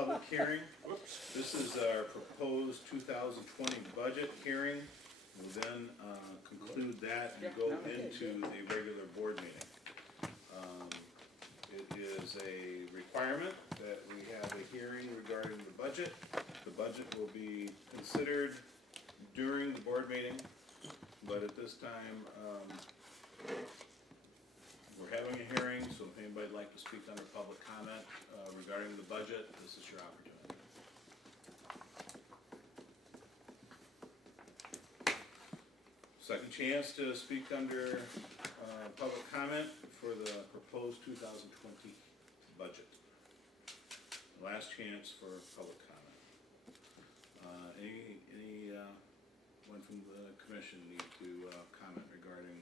public hearing. This is our proposed 2020 budget hearing. We'll then conclude that and go into the regular board meeting. It is a requirement that we have a hearing regarding the budget. The budget will be considered during the board meeting, but at this time, we're having a hearing, so if anybody'd like to speak under public comment regarding the budget, this is your opportunity. Second chance to speak under public comment for the proposed 2020 budget. Last chance for public comment. Anyone from the commission need to comment regarding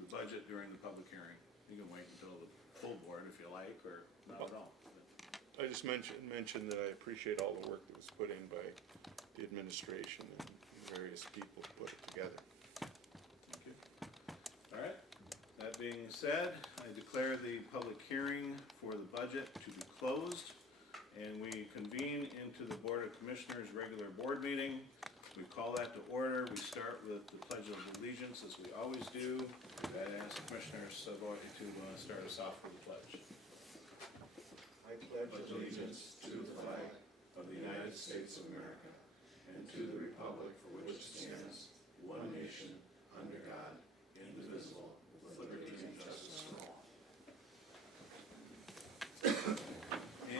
the budget during the public hearing? You can wait until the full board if you like, or not at all. I just mentioned that I appreciate all the work that was put in by the administration and various people to put it together. Thank you. All right. That being said, I declare the public hearing for the budget to be closed, and we convene into the Board of Commissioners regular board meeting. We call that to order. We start with the Pledge of Allegiance, as we always do. I'd ask Commissioner Savoy to start us off with the pledge. I pledge allegiance to the flag of the United States of America and to the republic for which it stands, one nation, under God, indivisible, with liberty and justice for all.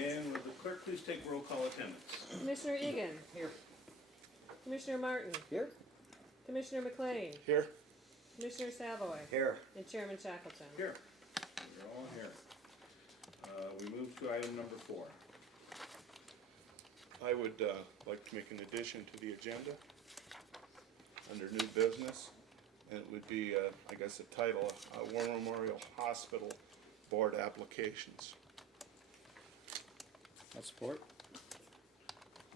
And will the clerk please take roll call attendance? Commissioner Egan. Here. Commissioner Martin. Here. Commissioner McLean. Here. Commissioner Savoy. Here. And Chairman Shackleton. Here. You're all here. We move to item number 4. I would like to make an addition to the agenda under new business, and it would be, I guess, a title, War Memorial Hospital Board Applications. I'll support.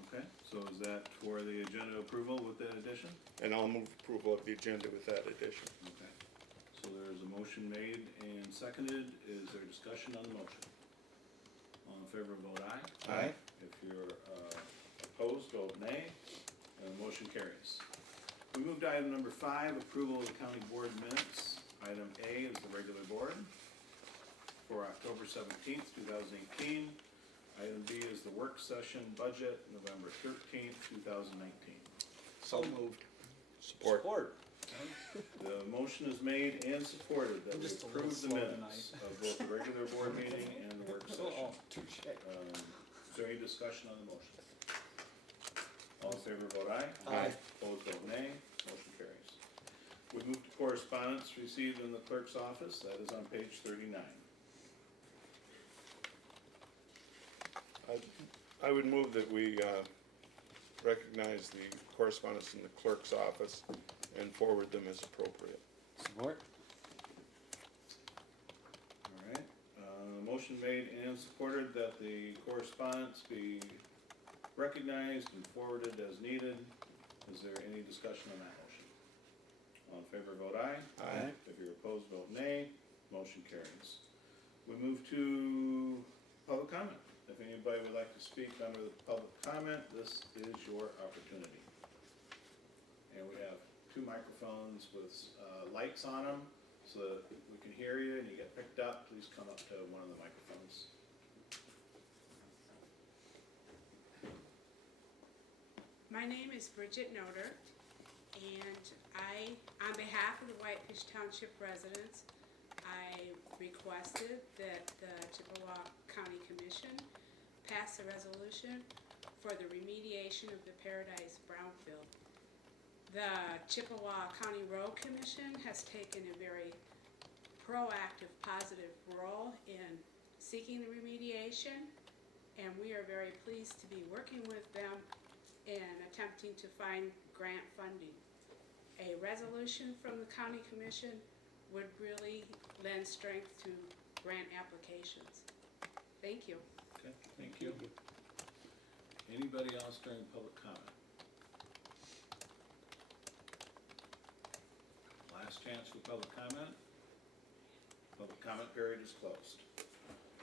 Okay, so is that for the agenda approval with that addition? And I'll move approval of the agenda with that addition. Okay. So there's a motion made and seconded. Is there discussion on the motion? All in favor, vote aye. Aye. If you're opposed, vote nay. And the motion carries. We move to item number 5, approval of the county board minutes. Item A is the regular board for October 17th, 2018. Item B is the work session budget, November 13th, 2019. So moved. Support. The motion is made and supported that we approve the minutes of both the regular board meeting and the work session. Is there any discussion on the motion? All in favor, vote aye. Aye. Opposed, vote nay. Motion carries. We move to correspondence received in the clerk's office. That is on page 39. I would move that we recognize the correspondence in the clerk's office and forward them as appropriate. Support. All right. Motion made and supported that the correspondence be recognized and forwarded as needed. Is there any discussion on that motion? All in favor, vote aye. Aye. If you're opposed, vote nay. Motion carries. We move to public comment. If anybody would like to speak under the public comment, this is your opportunity. And we have 2 microphones with lights on them so that we can hear you and you get picked up. Please come up to one of the microphones. My name is Bridget Noter, and on behalf of the Whitefish Township residents, I requested that the Chippewa County Commission pass a resolution for the remediation of the Paradise Brownfield. The Chippewa County Road Commission has taken a very proactive, positive role in seeking the remediation, and we are very pleased to be working with them in attempting to find grant funding. A resolution from the County Commission would really lend strength to grant applications. Thank you. Okay, thank you. Anybody else during public comment? Last chance for public comment. Public comment period is closed.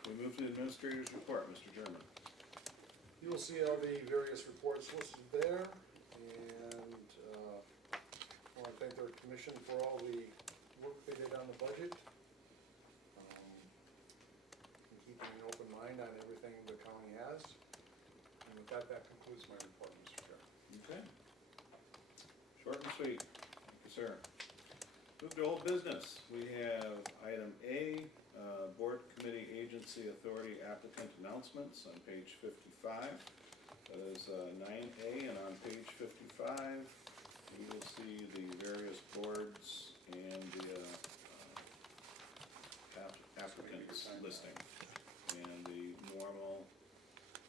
We move to the administrator's report, Mr. German. you'll see all the various reports listed there, and, I wanna thank our commission for all the work they did on the budget. And keeping an open mind on everything the county has. And with that, that concludes my report, Mr. Chair. Okay. Short and sweet. Thank you, sir. Move to old business. We have item A, board, committee, agency, authority, applicant announcements on page 55. That is 9A, and on page 55, you will see the various boards and the applicants listing. And the normal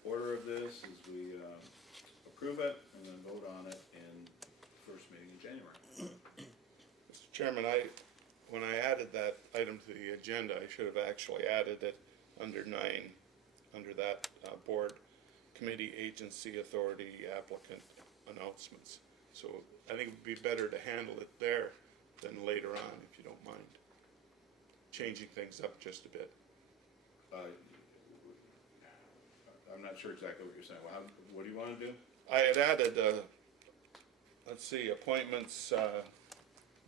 order of this is we approve it and then vote on it in first meeting in January. Mr. Chairman, when I added that item to the agenda, I should have actually added it under 9, under that board, committee, agency, authority, applicant announcements. So I think it would be better to handle it there than later on, if you don't mind. Changing things up just a bit. I'm not sure exactly what you're saying. Well, what do you want to do? I had added, let's see, appointments,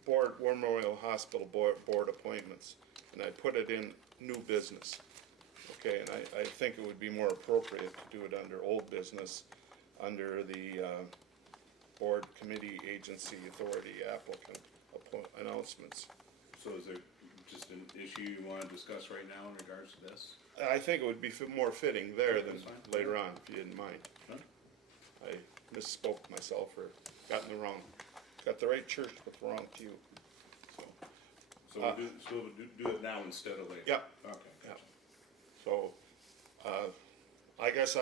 War Memorial Hospital board appointments, and I put it in new business. Okay, and I think it would be more appropriate to do it under old business, under the board, committee, agency, authority, applicant announcements. So is there just an issue you want to discuss right now in regards to this? I think it would be more fitting there than That's fine. later on, if you didn't mind. Huh? I misspoke myself or got the right church with the wrong pew. So we'll do it now instead of later? Yep. Okay. Yep. So, I guess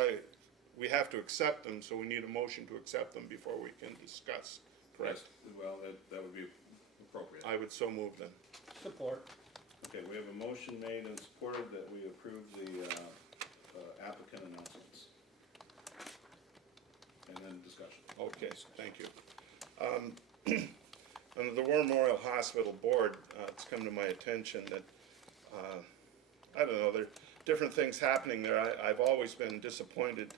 we have to accept them, so we need a motion to accept them before we can discuss, correct? Yes, well, that would be appropriate. I would so move then. Support. Okay, we have a motion made and supported that we approve the applicant announcements. And then discussion. Okay, so thank you. Under the War Memorial Hospital Board, it's come to my attention that, I don't know, there are different things happening there. I've always been disappointed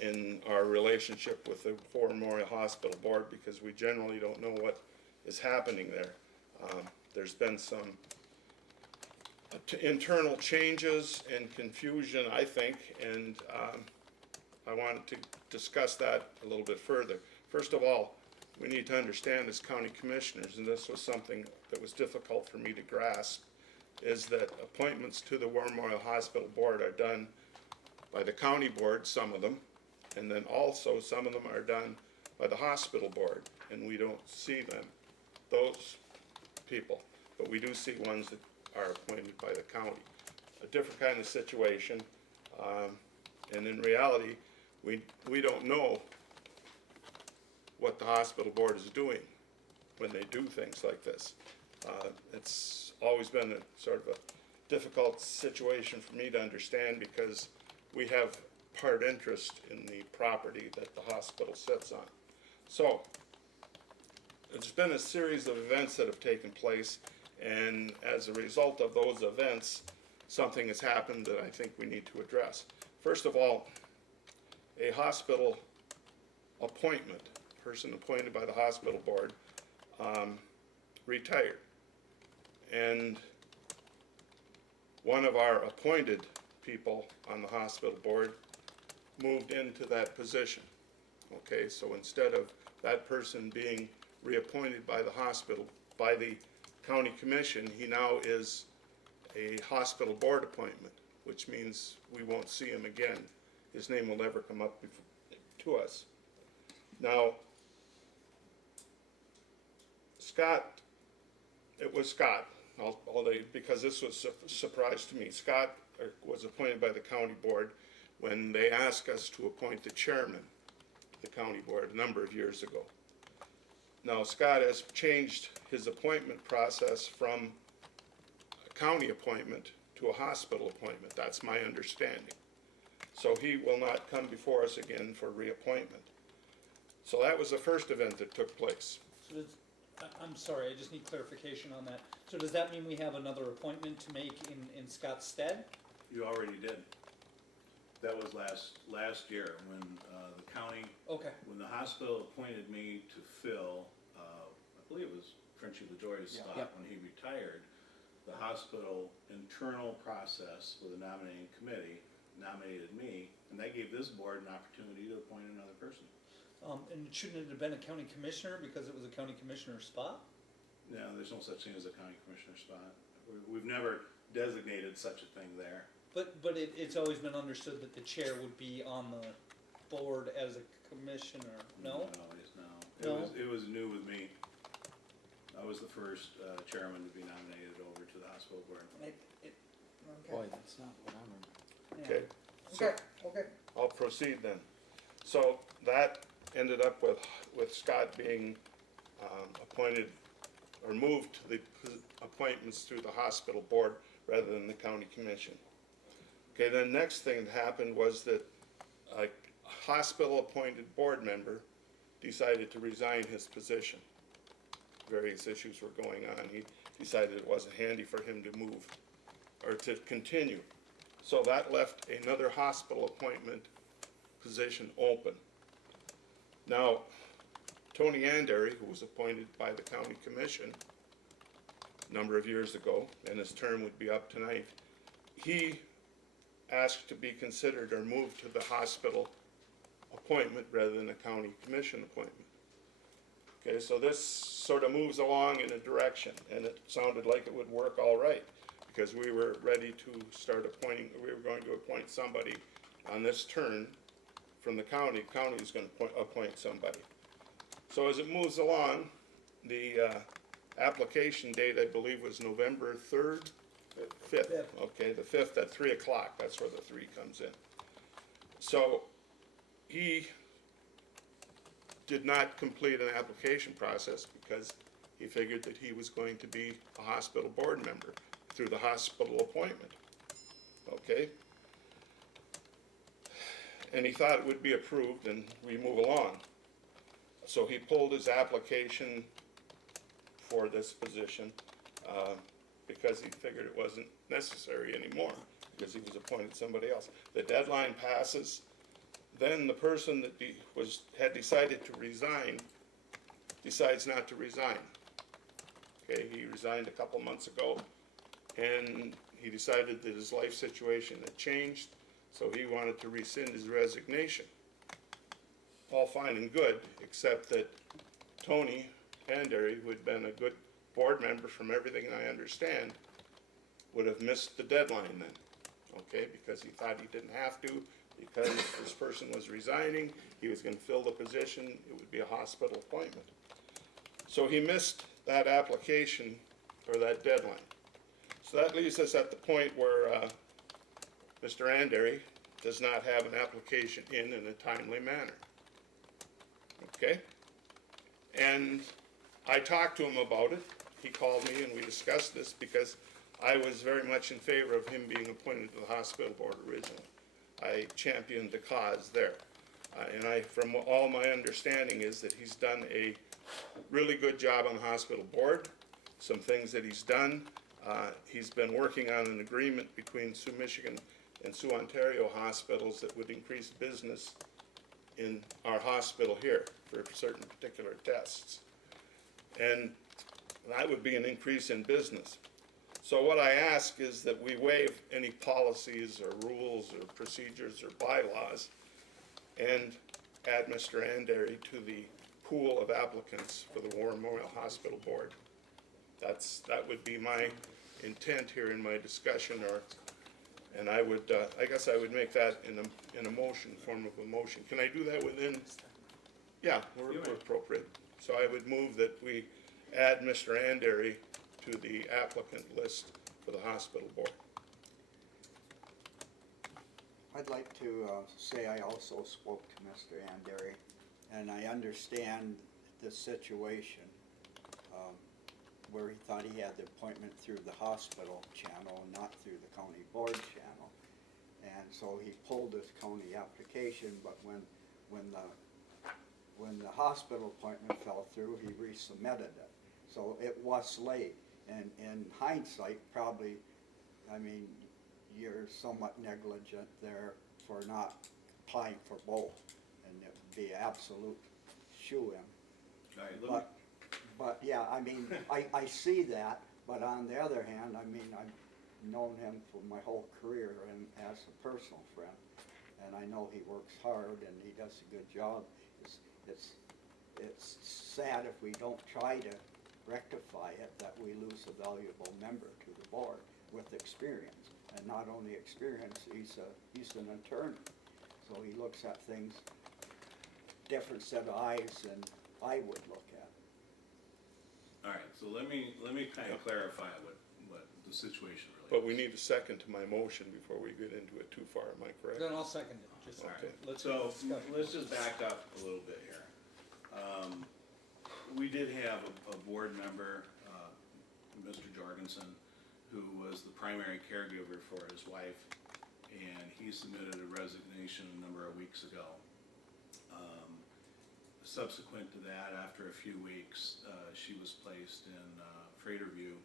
in our relationship with the War Memorial Hospital Board because we generally don't know what is happening there. There's been some internal changes and confusion, I think, and I wanted to discuss that a little bit further. First of all, we need to understand as county commissioners, and this was something that was difficult for me to grasp, is that appointments to the War Memorial Hospital Board are done by the county board, some of them, and then also some of them are done by the hospital board, and we don't see them, those people, but we do see ones that are appointed by the county. A different kind of situation, and in reality, we don't know what the hospital board is doing when they do things like this. It's always been a sort of a difficult situation for me to understand because we have part interest in the property that the hospital sits on. So, there's been a series of events that have taken place, and as a result of those events, something has happened that I think we need to address. First of all, a hospital appointment, person appointed by the hospital board, retired. And one of our appointed people on the hospital board moved into that position. Okay, so instead of that person being reappointed by the hospital, by the county commission, he now is a hospital board appointment, which means we won't see him again. His name will never come up to us. Now, it was Scott, because this was a surprise to me. Scott was appointed by the county board when they asked us to appoint the chairman of the county board a number of years ago. Now, Scott has changed his appointment process from a county appointment to a hospital appointment. That's my understanding. So he will not come before us again for reappointment. So that was the first event that took place. So I'm sorry, I just need clarification on that. So does that mean we have another appointment to make in Scott's stead? You already did. That was last year when, the county, Okay, when the hospital appointed me to fill, I believe it was Frenchie LaJoy's Yeah. spot Yep. when he retired. The hospital internal process with a nominating committee nominated me, and that gave this board an opportunity to appoint another person. and shouldn't it have been a county commissioner because it was a county commissioner spot? No, there's no such thing as a county commissioner spot. We've never designated such a thing there. But it's always been understood that the chair would be on the board as a commissioner, no? No. No? It was new with me. I was the first chairman to be nominated over to the hospital board. Boy, that's not what I remember. Okay, so Okay, okay. I'll proceed then. So that ended up with Scott being appointed or moved to the appointments through the hospital board rather than the county commission. Okay, then next thing that happened was that a hospital-appointed board member decided to resign his position. Various issues were going on. He decided it wasn't handy for him to move or to continue. So that left another hospital appointment position open. Now, Tony Andery, who was appointed by the county commission a number of years ago, and his term would be up tonight, he asked to be considered or moved to the hospital appointment rather than a county commission appointment. Okay, so this sort of moves along in a direction, and it sounded like it would work all right, because we were ready to start appointing, we were going to appoint somebody on this turn from the county. The county is going to appoint somebody. So as it moves along, the application date, I believe, was November 3rd? 5th, okay, the 5th at 3 o'clock, that's where the 3 comes in. So he did not complete an application process because he figured that he was going to be a hospital board member through the hospital appointment, okay? And he thought it would be approved and we move along. So he pulled his application for this position because he figured it wasn't necessary anymore because he was appointed somebody else. The deadline passes, then the person that had decided to resign decides not to resign. Okay, he resigned a couple months ago and he decided that his life situation had changed, so he wanted to rescind his resignation. All fine and good, except that Tony Andery, who had been a good board member from everything I understand, would have missed the deadline then, okay, because he thought he didn't have to, because this person was resigning, he was going to fill the position, it would be a hospital appointment. So he missed that application or that deadline. So that leaves us at the point where Mr. Andery does not have an application in a timely manner. Okay? And I talked to him about it. He called me and we discussed this because I was very much in favor of him being appointed to the hospital board originally. I championed the cause there. And from all my understanding is that he's done a really good job on the hospital board. Some things that he's done. He's been working on an agreement between Sioux, Michigan and Sioux, Ontario hospitals that would increase business in our hospital here for certain particular tests. And that would be an increase in business. So what I ask is that we waive any policies or rules or procedures or bylaws and add Mr. Andery to the pool of applicants for the War Memorial Hospital Board. That would be my intent here in my discussion, and I would, I guess I would make that in a motion, form of a motion. Can I do that within? Yeah, we're appropriate. So I would move that we add Mr. Andery to the applicant list for the hospital board. I'd like to say I also spoke to Mr. Andery, and I understand the situation where he thought he had the appointment through the hospital channel and not through the county board channel. And so he pulled his county application, but when the hospital appointment fell through, he resubmitted it. So it was late, and in hindsight, probably, I mean, you're somewhat negligent there for not applying for both, and it would be absolute shoo-in. All right, let me, But yeah, I mean, I see that, but on the other hand, I mean, I've known him for my whole career and as a personal friend. And I know he works hard and he does a good job. It's sad if we don't try to rectify it, that we lose a valuable member to the board with experience. And not only experience, he's an attorney. So he looks at things different set of eyes than I would look at. all right, so let me kind of clarify what the situation really is. But we need a second to my motion before we get into it too far, am I correct? Then I'll second it, just, Okay. let's. So, discuss. let's just back up a little bit here. We did have a board member, Mr. Jorgensen, who was the primary caregiver for his wife, and he submitted a resignation a number of weeks ago. Subsequent to that, after a few weeks, she was placed in Freighterview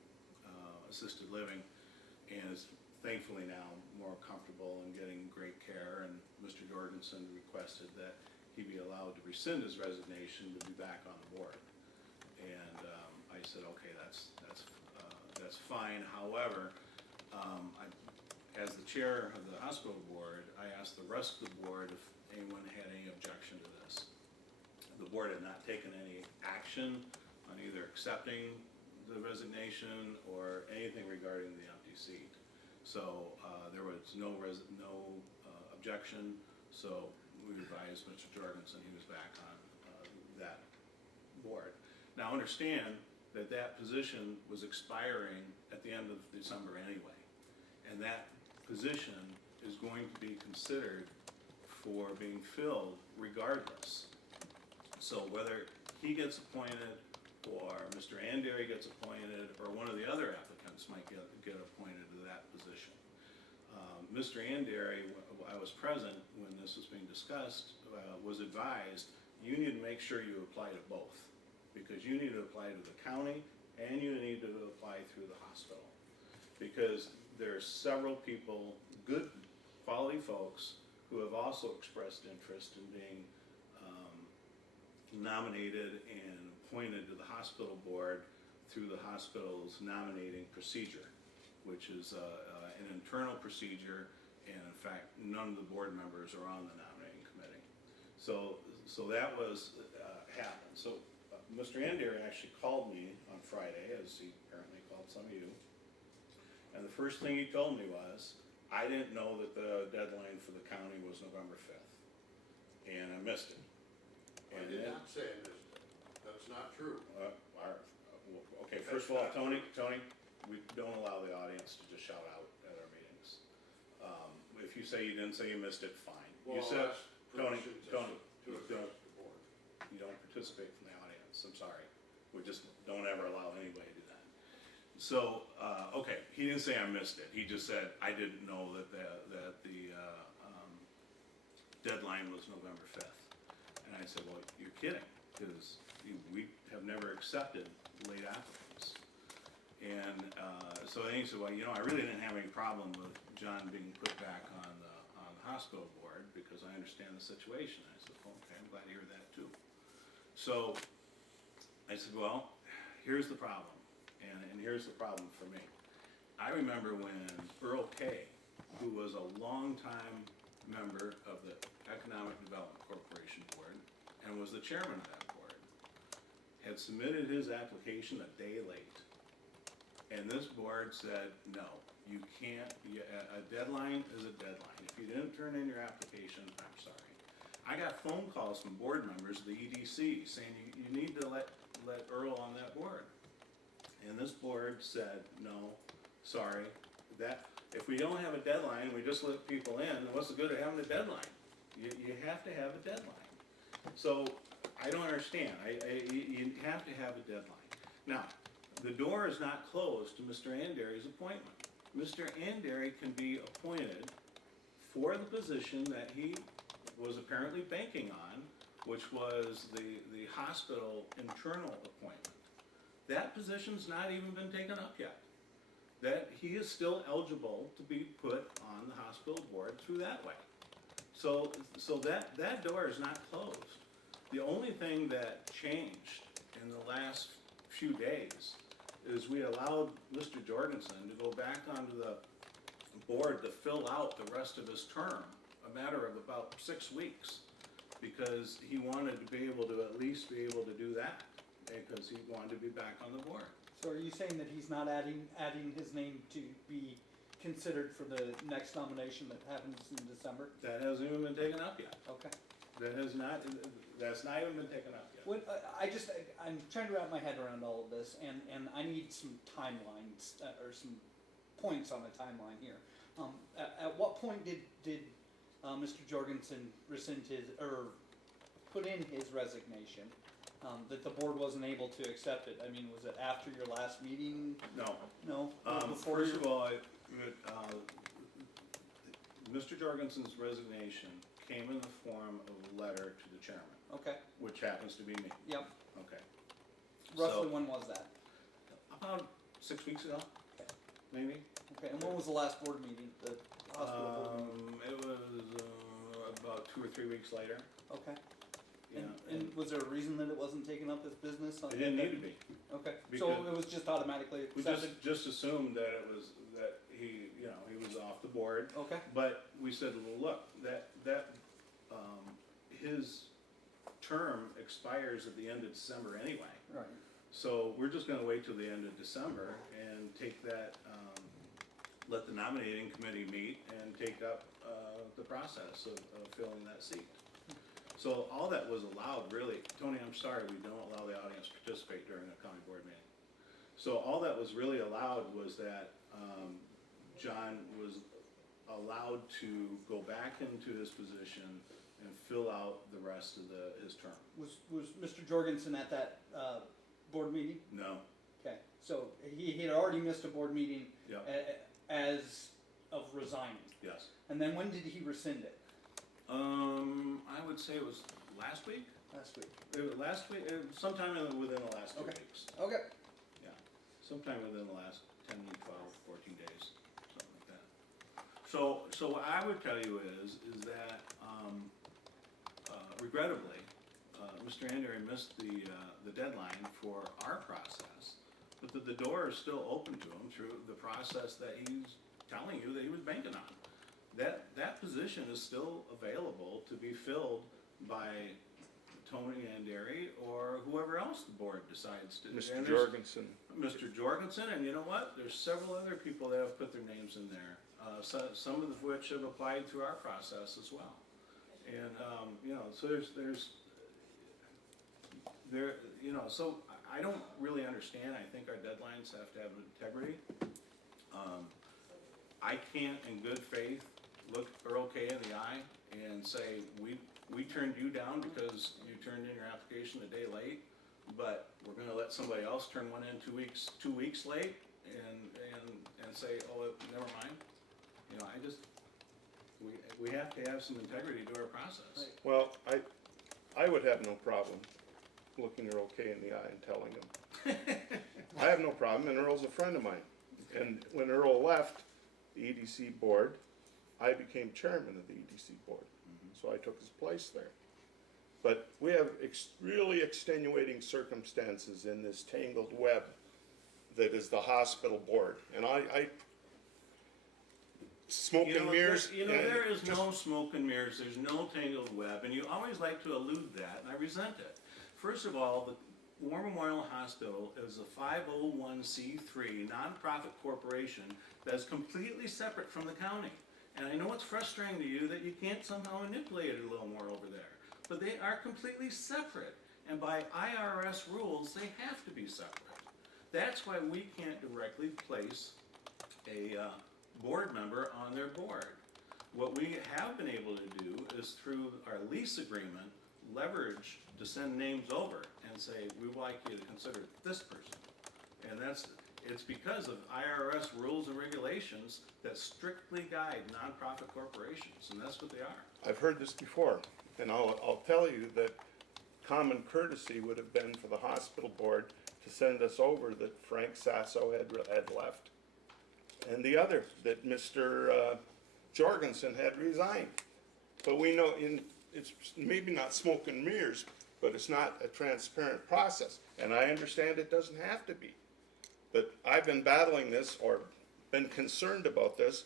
assisted living, and is thankfully now more comfortable and getting great care. And Mr. Jorgensen requested that he be allowed to rescind his resignation to be back on the board. And I said, okay, that's fine. However, as the chair of the hospital board, I asked the rest of the board if anyone had any objection to this. The board had not taken any action on either accepting the resignation or anything regarding the empty seat. So there was no objection, so we advised Mr. Jorgensen he was back on that board. Now understand that that position was expiring at the end of December anyway, and that position is going to be considered for being filled regardless. So whether he gets appointed or Mr. Andary gets appointed or one of the other applicants might get appointed to that position. Mr. Andary, I was present when this was being discussed, was advised, you need to make sure you apply to both, because you need to apply to the county and you need to apply through the hospital. Because there's several people, good quality folks, who have also expressed interest in being nominated and appointed to the hospital board through the hospital's nominating procedure, which is an internal procedure, and in fact, none of the board members are on the nominating committee. So that was happened. So Mr. Andary actually called me on Friday, as he apparently called some of you, and the first thing he told me was, I didn't know that the deadline for the county was November 5th, and I missed it. I did not say I missed it. That's not true. Okay, first of all, Tony, we don't allow the audience to just shout out at our meetings. If you say you didn't say you missed it, fine. You Well, said, that's Tony, permission to you address the board. don't participate from the audience, I'm sorry. We just don't ever allow anybody to do that. So, okay, he didn't say I missed it, he just said, I didn't know that the deadline was November 5th. And I said, well, you're kidding, because we have never accepted late applicants. And so then he said, well, I really didn't have any problem with John being put back on the hospital board, because I understand the situation. I said, well, okay, I'm glad to hear that too. So I said, well, here's the problem, and here's the problem for me. I remember when Earl Kay, who was a longtime member of the Economic Development Corporation Board and was the chairman of that board, had submitted his application a day late. And this board said, no, you can't, a deadline is a deadline. If you didn't turn in your application, I'm sorry. I got phone calls from board members of the EDC saying you need to let Earl on that board. And this board said, no, sorry, if we don't have a deadline, we just let people in, then what's the good of having a deadline? You have to have a deadline. So, I don't understand, you have to have a deadline. Now, the door is not closed to Mr. Andary's appointment. Mr. Andary can be appointed for the position that he was apparently banking on, which was the hospital internal appointment. That position's not even been taken up yet. That he is still eligible to be put on the hospital board through that way. So that door is not closed. The only thing that changed in the last few days is we allowed Mr. Jorgensen to go back onto the board to fill out the rest of his term, a matter of about 6 weeks, because he wanted to be able to at least be able to do that, because he wanted to be back on the board. So are you saying that he's not adding his name to be considered for the next nomination that happens in December? That hasn't even been taken up yet. Okay. That's not even been taken up yet. What, I'm trying to wrap my head around all of this, and I need some timelines, or some points on a timeline here. At what point did Mr. Jorgensen rescind his, or put in his resignation, that the board wasn't able to accept it? I mean, was it after your last meeting? No. No? Before First your- of all, Mr. Jorgensen's resignation came in the form of a letter to the chairman, Okay, which happens to be me. yep. Okay. Roughly So- when was that? About 6 weeks ago, maybe. Okay, and when was the last board meeting, the hospital board meeting? It was about 2 or 3 weeks later. Okay. Yeah, And was there a reason that it wasn't taken up as business? it didn't need to be. Okay, so because- it was just automatically We accepted? just assumed that it was, that he was off the board. Okay, But we said, well, look, his term expires at the end of December anyway. right. So we're just gonna wait till the end of December and take that, let the nominating committee meet and take up, the process of filling that seat. So all that was allowed, really, Tony, I'm sorry, we don't allow the audience to participate during a county board meeting. So all that was really allowed was that, John was allowed to go back into his position and fill out the rest of his term. Was Mr. Jorgensen at that, board meeting? No, Okay, so he had already missed a board meeting yeah, as of resigning. yes. And then when did he rescind it? I would say it was last week. Last week. Last week, sometime within the last 2 Okay. weeks. Okay. Yeah, sometime within the last 10, 12, 14 days, something like that. So what I would tell you is that, regrettably, Mr. Andery missed the deadline for our process, but the door is still open to him through the process that he's telling you that he was banking on. That position is still available to be filled by Tony Andery or whoever else the board decides to. Mr. And there's Jorgensen. Mr. Jorgensen, and you know what? There's several other people that have put their names in there, some of which have applied through our process as well. And, so so I don't really understand. I think our deadlines have to have integrity. I can't in good faith look Earl K in the eye and say, we turned you down because you turned in your application a day late, but we're gonna let somebody else turn one in 2 weeks late and say, oh, never mind. We have to have some integrity to our process. Well, I would have no problem looking Earl K in the eye and telling him. I have no problem, and Earl's a friend of mine. And when Earl left the EDC board, I became chairman of the EDC board, so I took his place there. But we have really extenuating circumstances in this tangled web that is the hospital board. And smoke and mirrors. There is no smoke and mirrors, there's no tangled web, and you always like to allude that, and I resent it. First of all, the War Memorial Hospital is a 501c3 nonprofit corporation that is completely separate from the county. And I know it's frustrating to you that you can't somehow manipulate it a little more over there, but they are completely separate, and by IRS rules, they have to be separate. That's why we can't directly place a board member on their board. What we have been able to do is through our lease agreement, leverage to send names over and say, we would like you to consider this person. And it's because of IRS rules and regulations that strictly guide nonprofit corporations, and that's what they are. I've heard this before, and I'll tell you that common courtesy would have been for the hospital board to send us over that Frank Sasso had left, and the other, that Mr. Jorgensen had resigned. but we know it's maybe not smoke and mirrors, but it's not a transparent process. And I understand it doesn't have to be. But I've been battling this or been concerned about this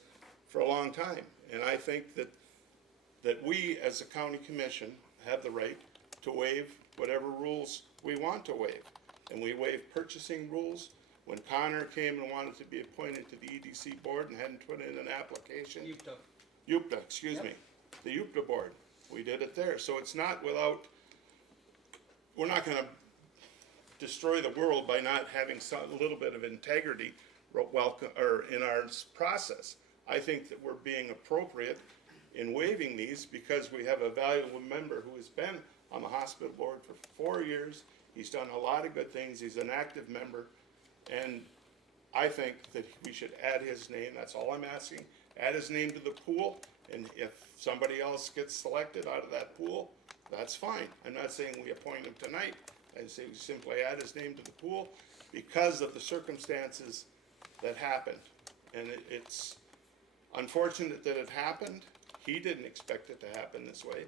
for a long time. And I think that we as a county commission have the right to waive whatever rules we want to waive. And we waived purchasing rules. When Connor came and wanted to be appointed to the EDC board and hadn't put in an application. UPTA, excuse me. The UPTA board. We did it there. So it's not without, we're not gonna destroy the world by not having a little bit of integrity in our process. I think that we're being appropriate in waiving these because we have a valuable member who has been on the hospital board for 4 years. He's done a lot of good things. He's an active member. And I think that we should add his name. That's all I'm asking. Add his name to the pool. And if somebody else gets selected out of that pool, that's fine. I'm not saying we appoint him tonight. I say we simply add his name to the pool because of the circumstances that happened. And it's unfortunate that it happened. He didn't expect it to happen this way.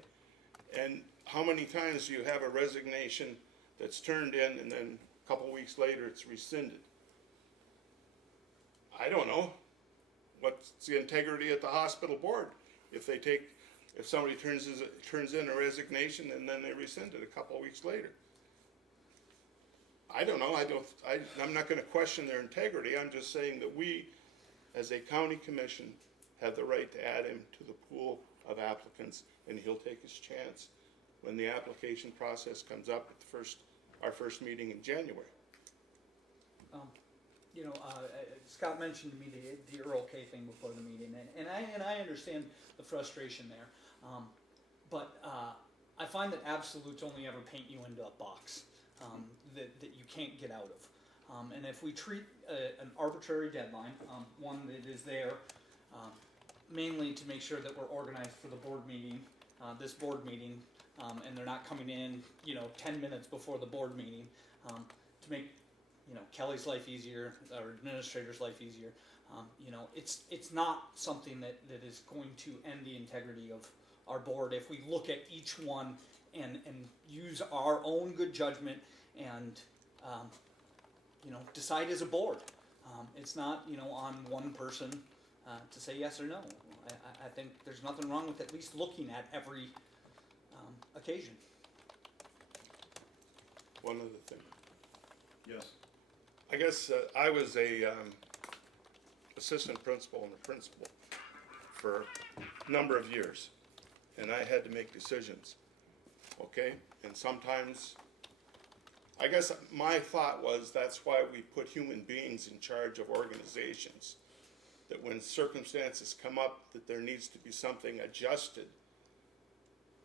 And how many times do you have a resignation that's turned in and then a couple weeks later it's rescinded? I don't know. What's the integrity at the hospital board? If somebody turns in a resignation and then they rescind it a couple of weeks later. I don't know. I'm not going to question their integrity. I'm just saying that we, as a county commission, have the right to add him to the pool of applicants, and he'll take his chance when the application process comes up at our first meeting in January. Scott mentioned to me the Earl K thing before the meeting, and I understand the frustration there, but I find that absolutes only ever paint you into a box that you can't get out of. And if we treat an arbitrary deadline, one that is there mainly to make sure that we're organized for the board meeting, this board meeting, and they're not coming in, 10 minutes before the board meeting, to make, Kelly's life easier, our administrator's life easier. It's not something that is going to end the integrity of our board if we look at each one and use our own good judgment and, decide as a board. It's not, on one person to say yes or no. I think there's nothing wrong with at least looking at every occasion. One other thing. Yes. I guess I was a assistant principal and a principal for a number of years, and I had to make decisions, okay? And sometimes, I guess my thought was that's why we put human beings in charge of organizations, that when circumstances come up that there needs to be something adjusted,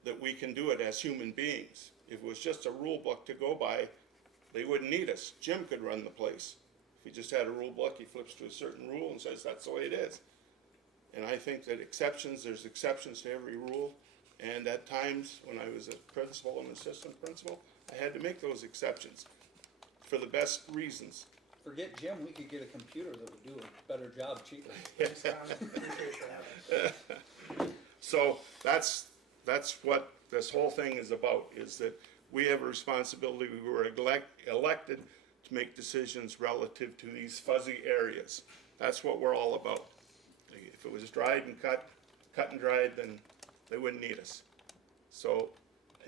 that we can do it as human beings. If it was just a rule book to go by, they wouldn't need us. Jim could run the place. If he just had a rule book, he flips to a certain rule and says that's the way it is. And I think that there's exceptions to every rule. And at times, when I was a principal and assistant principal, I had to make those exceptions for the best reasons. Forget Jim, we could get a computer that would do a better job cheaper. So that's what this whole thing is about, is that we have a responsibility. We were elected to make decisions relative to these fuzzy areas. That's what we're all about. If it was dried and cut and dried, then they wouldn't need us. So,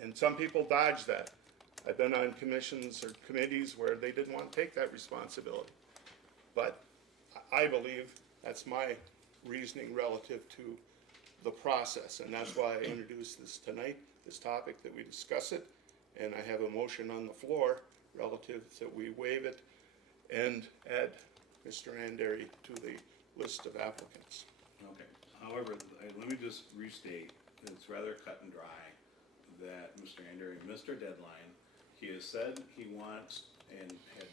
and some people dodge that. I've been on commissions or committees where they didn't want to take that responsibility. But I believe that's my reasoning relative to the process, and that's why I introduced this tonight, this topic, that we discuss it. And I have a motion on the floor relative that we waive it and add Mr. Andary to the list of applicants. Okay. However, let me just restate, it's rather cut and dry that Mr. Andary missed our deadline. He has said he wants and had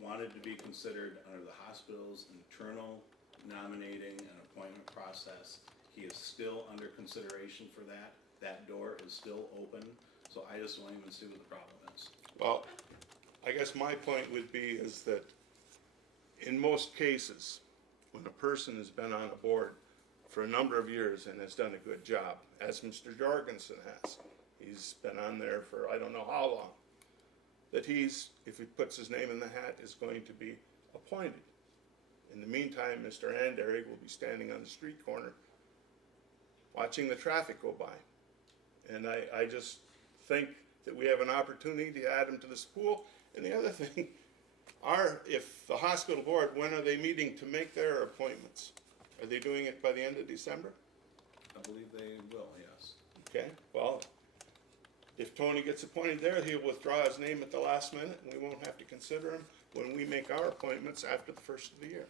wanted to be considered under the hospital's internal nominating and appointment process. He is still under consideration for that. That door is still open. So I just don't even see what the problem is. Well, I guess my point would be is that in most cases, when a person has been on a board for for a number of years and has done a good job, as Mr. Jorgensen has. He's been on there for I don't know how long. That he's, if he puts his name in the hat, is going to be appointed. In the meantime, Mr. Anderegg will be standing on the street corner watching the traffic go by. And I just think that we have an opportunity to add him to this pool. And the other thing, if the hospital board, when are they meeting to make their appointments? Are they doing it by the end of December? I believe they will, yes. Okay, well, if Tony gets appointed there, he'll withdraw his name at the last minute, and we won't have to consider him when we make our appointments after the first of the year.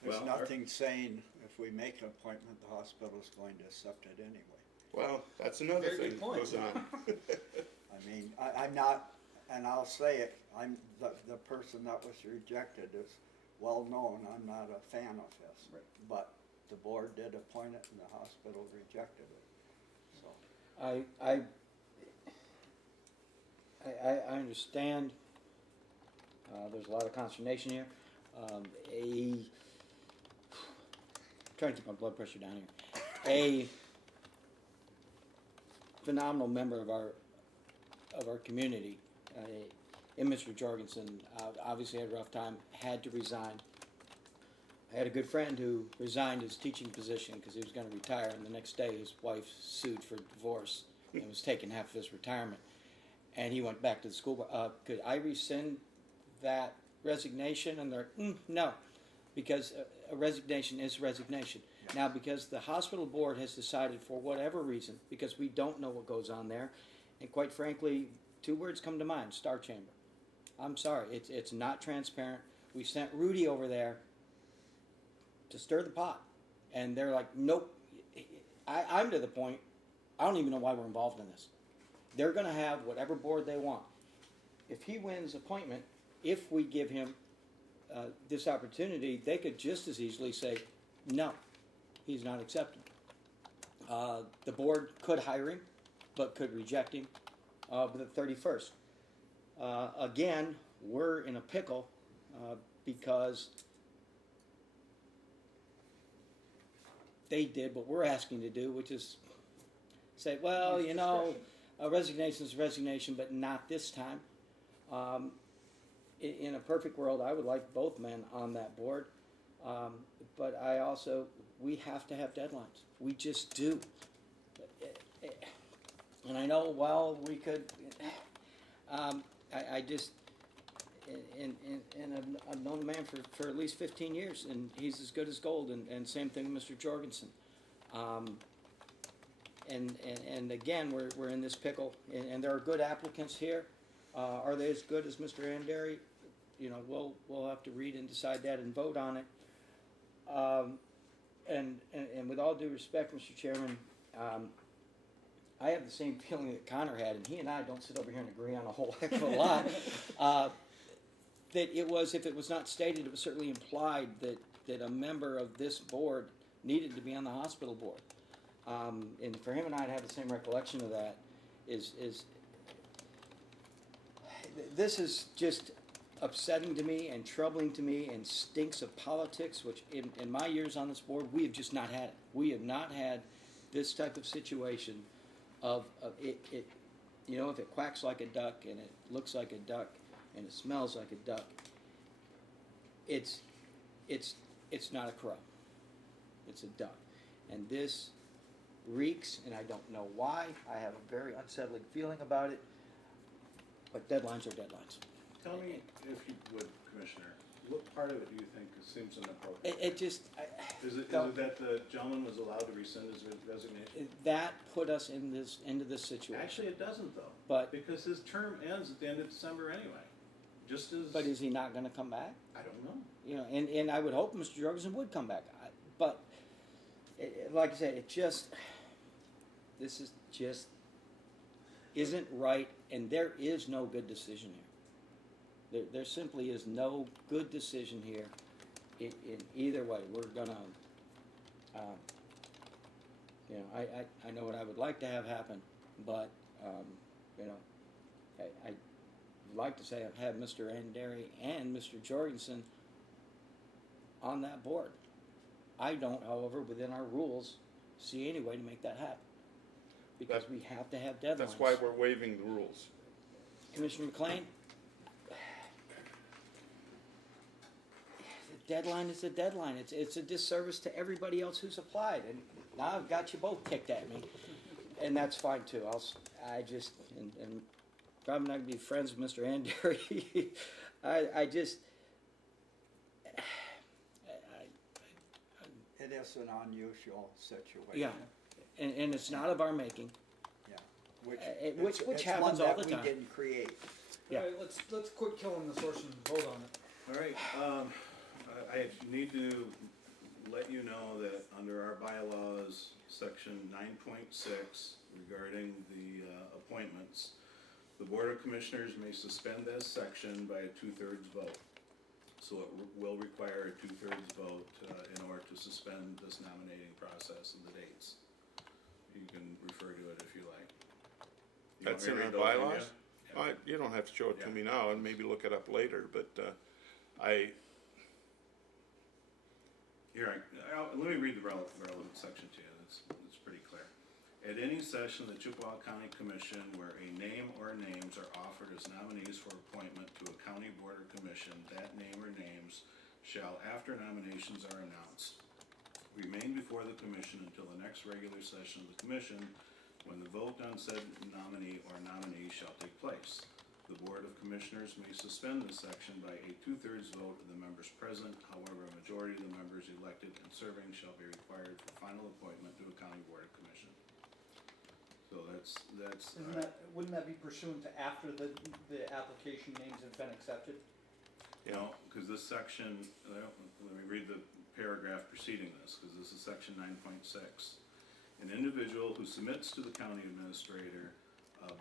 There's Well, nothing saying if we make an appointment, the hospital's going to accept it anyway. Well, that's another Very thing good that point. goes on. I mean, I'm not, and I'll say it, I'm, the person that was rejected is well known, I'm not a fan of this. Right. But the board did appoint it and the hospital rejected it, so. I understand, there's a lot of consternation here. Trying to keep my blood pressure down here. A phenomenal member of our community, in Mr. Jorgensen, obviously had a rough time, had to resign. I had a good friend who resigned his teaching position because he was going to retire, and the next day his wife sued for divorce and was taking half of his retirement. And he went back to the school board. Could I rescind that resignation? And they're, no, because a resignation is resignation. Now, because the hospital board has decided for whatever reason, because we don't know what goes on there, and quite frankly, two words come to mind: Star Chamber. I'm sorry, it's not transparent. We sent Rudy over there to stir the pot, and they're like, nope. I'm to the point, I don't even know why we're involved in this. They're going to have whatever board they want. If he wins appointment, if we give him this opportunity, they could just as easily say, no, he's not accepted. The board could hire him, but could reject him the 31st. Again, we're in a pickle because they did what we're asking to do, which is say, well, you know, a resignation is a resignation, but not this time. In a perfect world, I would like both men on that board, but we have to have deadlines. We just do. And I know, well, we could, I just, and I've known the man for at least 15 years, and he's as good as gold, and same thing with Mr. Jorgensen. And again, we're in this pickle, and there are good applicants here. Are they as good as Mr. Anderegg? You know, we'll have to read and decide that and vote on it. And with all due respect, Mr. Chairman, I have the same feeling that Connor had, and he and I don't sit over here and agree on a whole heck of a lot. That it was, if it was not stated, it was certainly implied that a member of this board needed to be on the hospital board. And for him and I to have the same recollection of that is this is just upsetting to me and troubling to me and stinks of politics, which in my years on this board, we have just not had it. We have not had this type of situation of it, you know, if it quacks like a duck and it looks like a duck and it smells like a duck, it's not a crow. It's a duck. And this reeks, and I don't know why. I have a very unsettling feeling about it, but deadlines are deadlines. Tell me, if you would, Commissioner, what part of it do you think seems inappropriate? Is it that the gentleman was allowed to rescind his resignation? That put us into this situation. Actually, it doesn't though. But- because his term ends at the end of December anyway. Just as. But is he not going to come back? I don't know. You know, and I would hope Mr. Jorgensen would come back. But like I said, this is just isn't right, and there is no good decision here. There simply is no good decision here in either way. We're gonna, you know, I know what I would like to have happen, but you know, I'd like to say I've had Mr. Anderegg and Mr. Jorgensen on that board. I don't, however, within our rules, see any way to make that happen. Because we have to have deadlines. That's why we're waiving the rules. Commissioner McLean? The deadline is a deadline. It's a disservice to everybody else who's applied, and now I've got you both kicked at me, and that's fine too. And probably not gonna be friends with Mr. Andary. It is an unusual situation. Yeah, and it's not of our making. Yeah. Which it's happens one all the that time. we didn't create. Yeah. All right, let's quit killing this horse and vote on it. All right, I need to let you know that under our bylaws, section 9.6, regarding the appointments, the Board of Commissioners may suspend this section by a 2/3 vote. So it will require a 2/3 vote in order to suspend this nominating process and the dates. You can refer to it if you like. You want That's me in to our read those to you? bylaws? You don't have to show it to Yeah. me now, and maybe look it up later, but Here, let me read the relevant section to you, it's pretty clear. At any session of the Chippewa County Commission where a name or names are offered as nominees for appointment to a county board or commission, that name or names shall, after nominations are announced, remain before the commission until the next regular session of the commission, when the vote on said nominee or nominees shall take place. The Board of Commissioners may suspend this section by a 2/3 vote of the members present. However, a majority of the members elected and serving shall be required for final appointment to a county board or commission. So that's. Wouldn't that be pursuant to after the application names have been accepted? You know, because this section, let me read the paragraph preceding this, because this is section 9.6. An individual who submits to the county administrator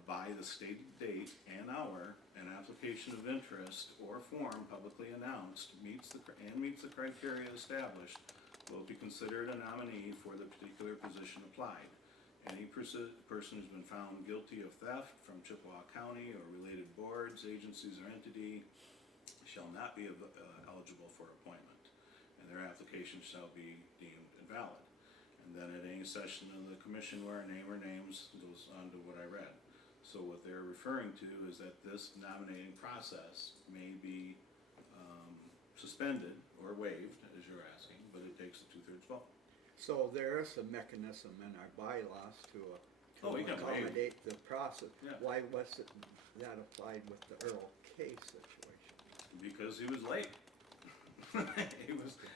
by the stated date and hour an application of interest or form publicly announced meets the criteria established will be considered a nominee for the particular position applied. Any person who's been found guilty of theft from Chippewa County or related boards, agencies, or entity shall not be eligible for appointment, and their application shall be deemed invalid. And then at any session of the commission where a name or names goes on to what I read. So what they're referring to is that this nominating process may be suspended or waived, as you're asking, but it takes a 2/3 vote. So there is a mechanism in our bylaws to We can waive. accommodate the process. Yeah. Why wasn't that applied with the Earl K situation? Because he was late.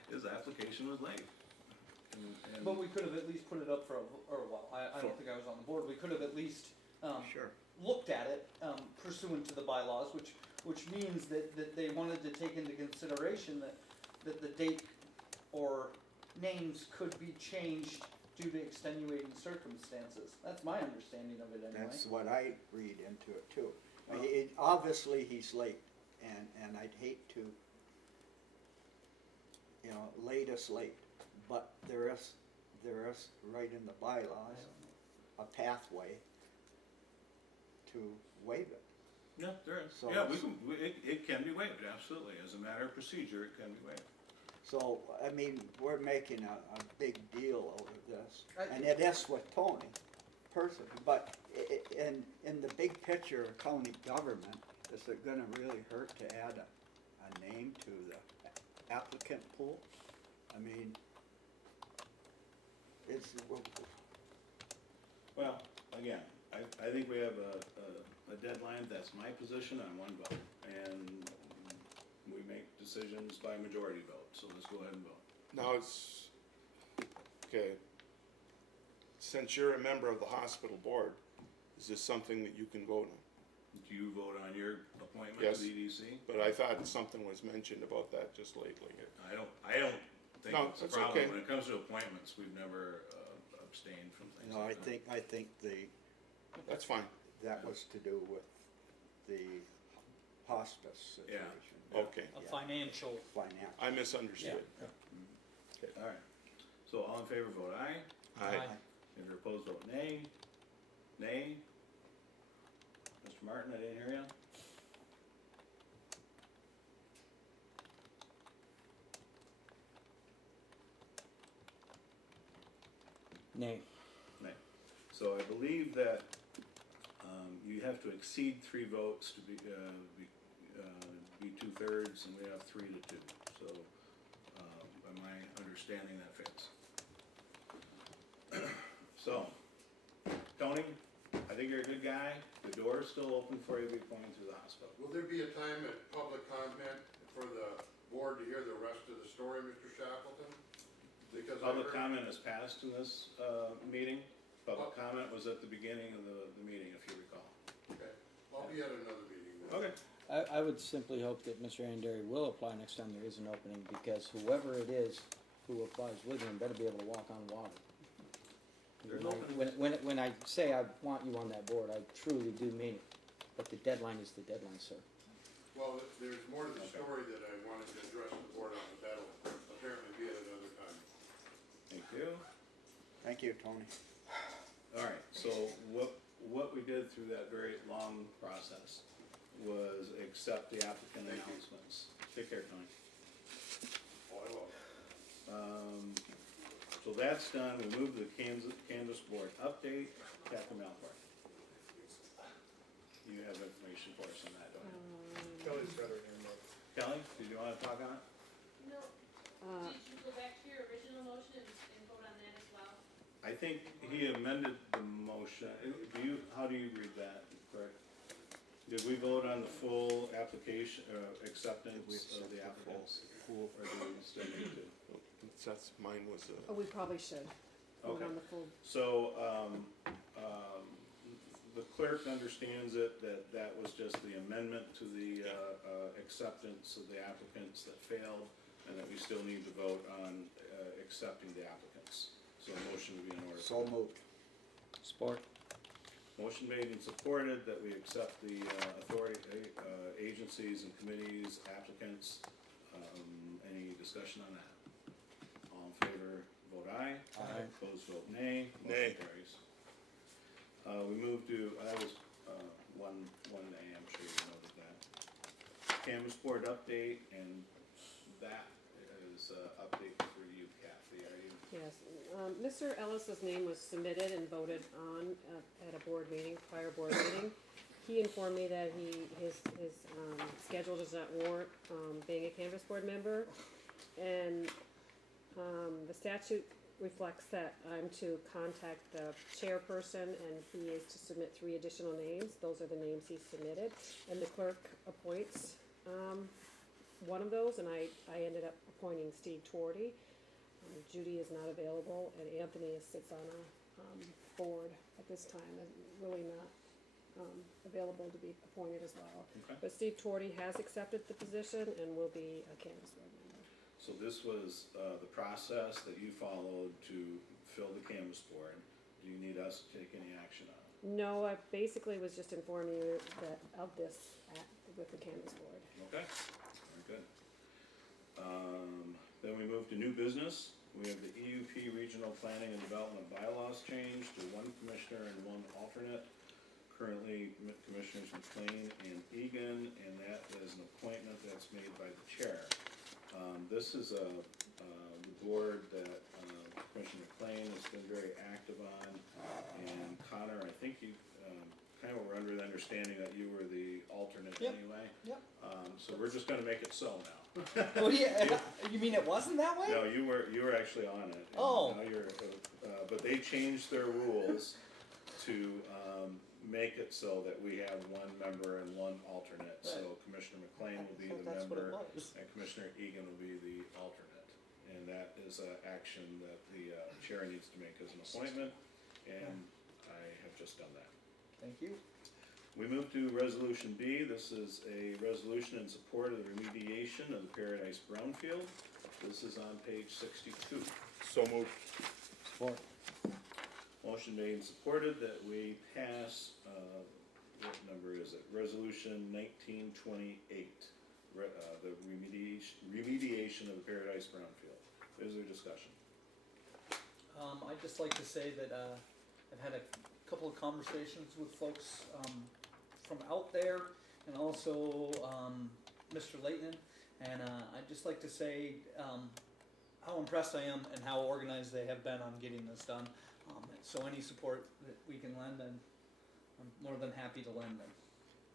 His application was late. And But we could have at least put it up for I don't think I was on the board, we could have at least, Sure. looked at it, pursuant to the bylaws, which means that they wanted to take into consideration that the date or names could be changed due to extenuating circumstances. That's my understanding of it anyway. That's what I read into it too. Obviously, he's late, and I'd hate to, late is late, but there is right in the bylaws, a pathway to waive it. Yeah, there is. So Yeah, it's- it can be waived, absolutely. As a matter of procedure, it can be waived. So, I mean, we're making a big deal over this, I- and it is with Tony, personally, but in the big picture of county government, is it gonna really hurt to add a name to the applicant pool? I mean, it's, Well, again, I think we have a deadline. That's my position on one vote. And we make decisions by majority vote, so let's go ahead and vote. now okay. Since you're a member of the hospital board, is this something that you can vote on? Do you vote on your appointment to Yes. the EDC? But I thought something was mentioned about that just lately. I don't think No, it's a that's problem. okay. When it comes to appointments, we've never abstained from things I like that. think That's fine. that was to do with the hospice situation. Okay, A Yeah. financial, Financial. I misunderstood. All right. So all in favor, vote aye. Aye. If you're opposed, vote nay. Nay. Mr. Martin, I didn't hear you. Nay. Nay. So I believe that you have to exceed 3 votes to be 2/3, and we have 3 to 2. So by my understanding, that fails. So, Tony, I think you're a good guy. The door is still open for you to be pointing through the hospital. Will there be a time at public comment for the board to hear the rest of the story, Mr. Shackleton? Because I Public heard- comment is passed in this meeting. Public comment was at the beginning of the meeting, if you recall. Okay, I'll be at another meeting then. Okay. I would simply hope that Mr. Andary will apply next time there is an opening, because whoever it is who applies with him better be able to walk on water. There's When I say I want you on that board, I truly do mean it, but the deadline is the deadline, sir. Well, there's more to the story that I wanted to address the board on, but that'll apparently be at another time. Thank you. Thank you, Tony. All right, so what we did through that very long process was accept the applicant Thank you. announcements. Take care, Tony. Oh, I will. So that's done. We move to the Canvas Board update. Captain Malfoy. You have information for us on that, don't you? Kelly's got her hand up. Kelly, did you want to talk on it? No, Uh, did you go back to your original motion and vote on that as well? I think he amended the motion. How do you read that, correct? Did we vote on the full application, acceptance We of accept the the applicants? full- Or do we still need to? Mine was Oh, we probably should. Vote Okay. on the full. So, the clerk understands it, that was just the amendment to the, acceptance of the applicants that failed, and that we still need to vote on, accepting the applicants. So a motion would be in order. So moved. Support. Motion made and supported that we accept the, authority, agencies and committees, applicants. Any discussion on that? All in favor, vote aye. Aye. Opposed, vote nay. Nay. Motion carries. We move to, that was, one nay, I'm sure you noted that. Canvas Board update, and that is, update for you, Kathy, are you? Yes, Mr. Ellis's name was submitted and voted on at a board meeting, prior board meeting. He informed me that his schedule does not warrant, being a Canvas Board member. And, the statute reflects that I'm to contact the chairperson, and he is to submit 3 additional names. Those are the names he submitted, and the clerk appoints, one of those, and I ended up appointing Steve Twardy. Judy is not available, and Anthony sits on a board at this time, and really not available to be appointed as well. Okay. But Steve Twardy has accepted the position and will be a Canvas Board member. So this was, the process that you followed to fill the Canvas Board. Do you need us to take any action on it? No, I basically was just informing you that, of this with the Canvas Board. Okay, very good. Then we move to new business. We have the EUP Regional Planning and Development Bylaws change to 1 commissioner and 1 alternate. Currently, Commissioners McLean and Egan, and that is an appointment that's made by the chair. This is the board that Commissioner McLean has been very active on, and Connor, I think you kind of were under the understanding that you were the alternate Yep. anyway. Yep. So we're just gonna make it so now. What do you mean it wasn't that way? No, you were actually on it. and Oh. Now you're, but they changed their rules to, make it so that we have 1 member and 1 alternate. So Commissioner McLean will be I the thought that's what it member, was. and Commissioner Egan will be the alternate. And that is an action that the, chair needs to make as an appointment, and I have just done that. Thank you. We move to Resolution B. This is a resolution in support of the remediation of the Paradise Brownfield. This is on page 62. So moved. Support. Motion made and supported that we pass, what number is it? Resolution 1928, the remediation of the Paradise Brownfield. Is there discussion? I'd just like to say that I've had a couple of conversations with folks from out there, and also Mr. Leighton, and I'd just like to say how impressed I am and how organized they have been on getting this done. So any support that we can lend, I'm more than happy to lend them.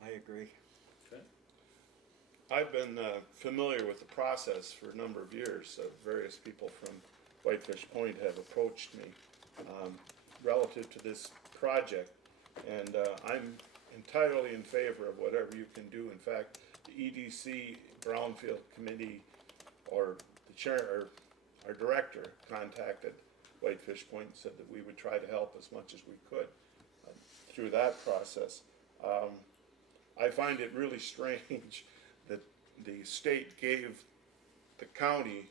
I agree. Okay. I've been familiar with the process for a number of years. Various people from Whitefish Point have approached me relative to this project, and I'm entirely in favor of whatever you can do. In fact, the EDC Brownfield Committee, or the chair, or our director, contacted Whitefish Point and said that we would try to help as much as we could through that process. I find it really strange that the state gave the county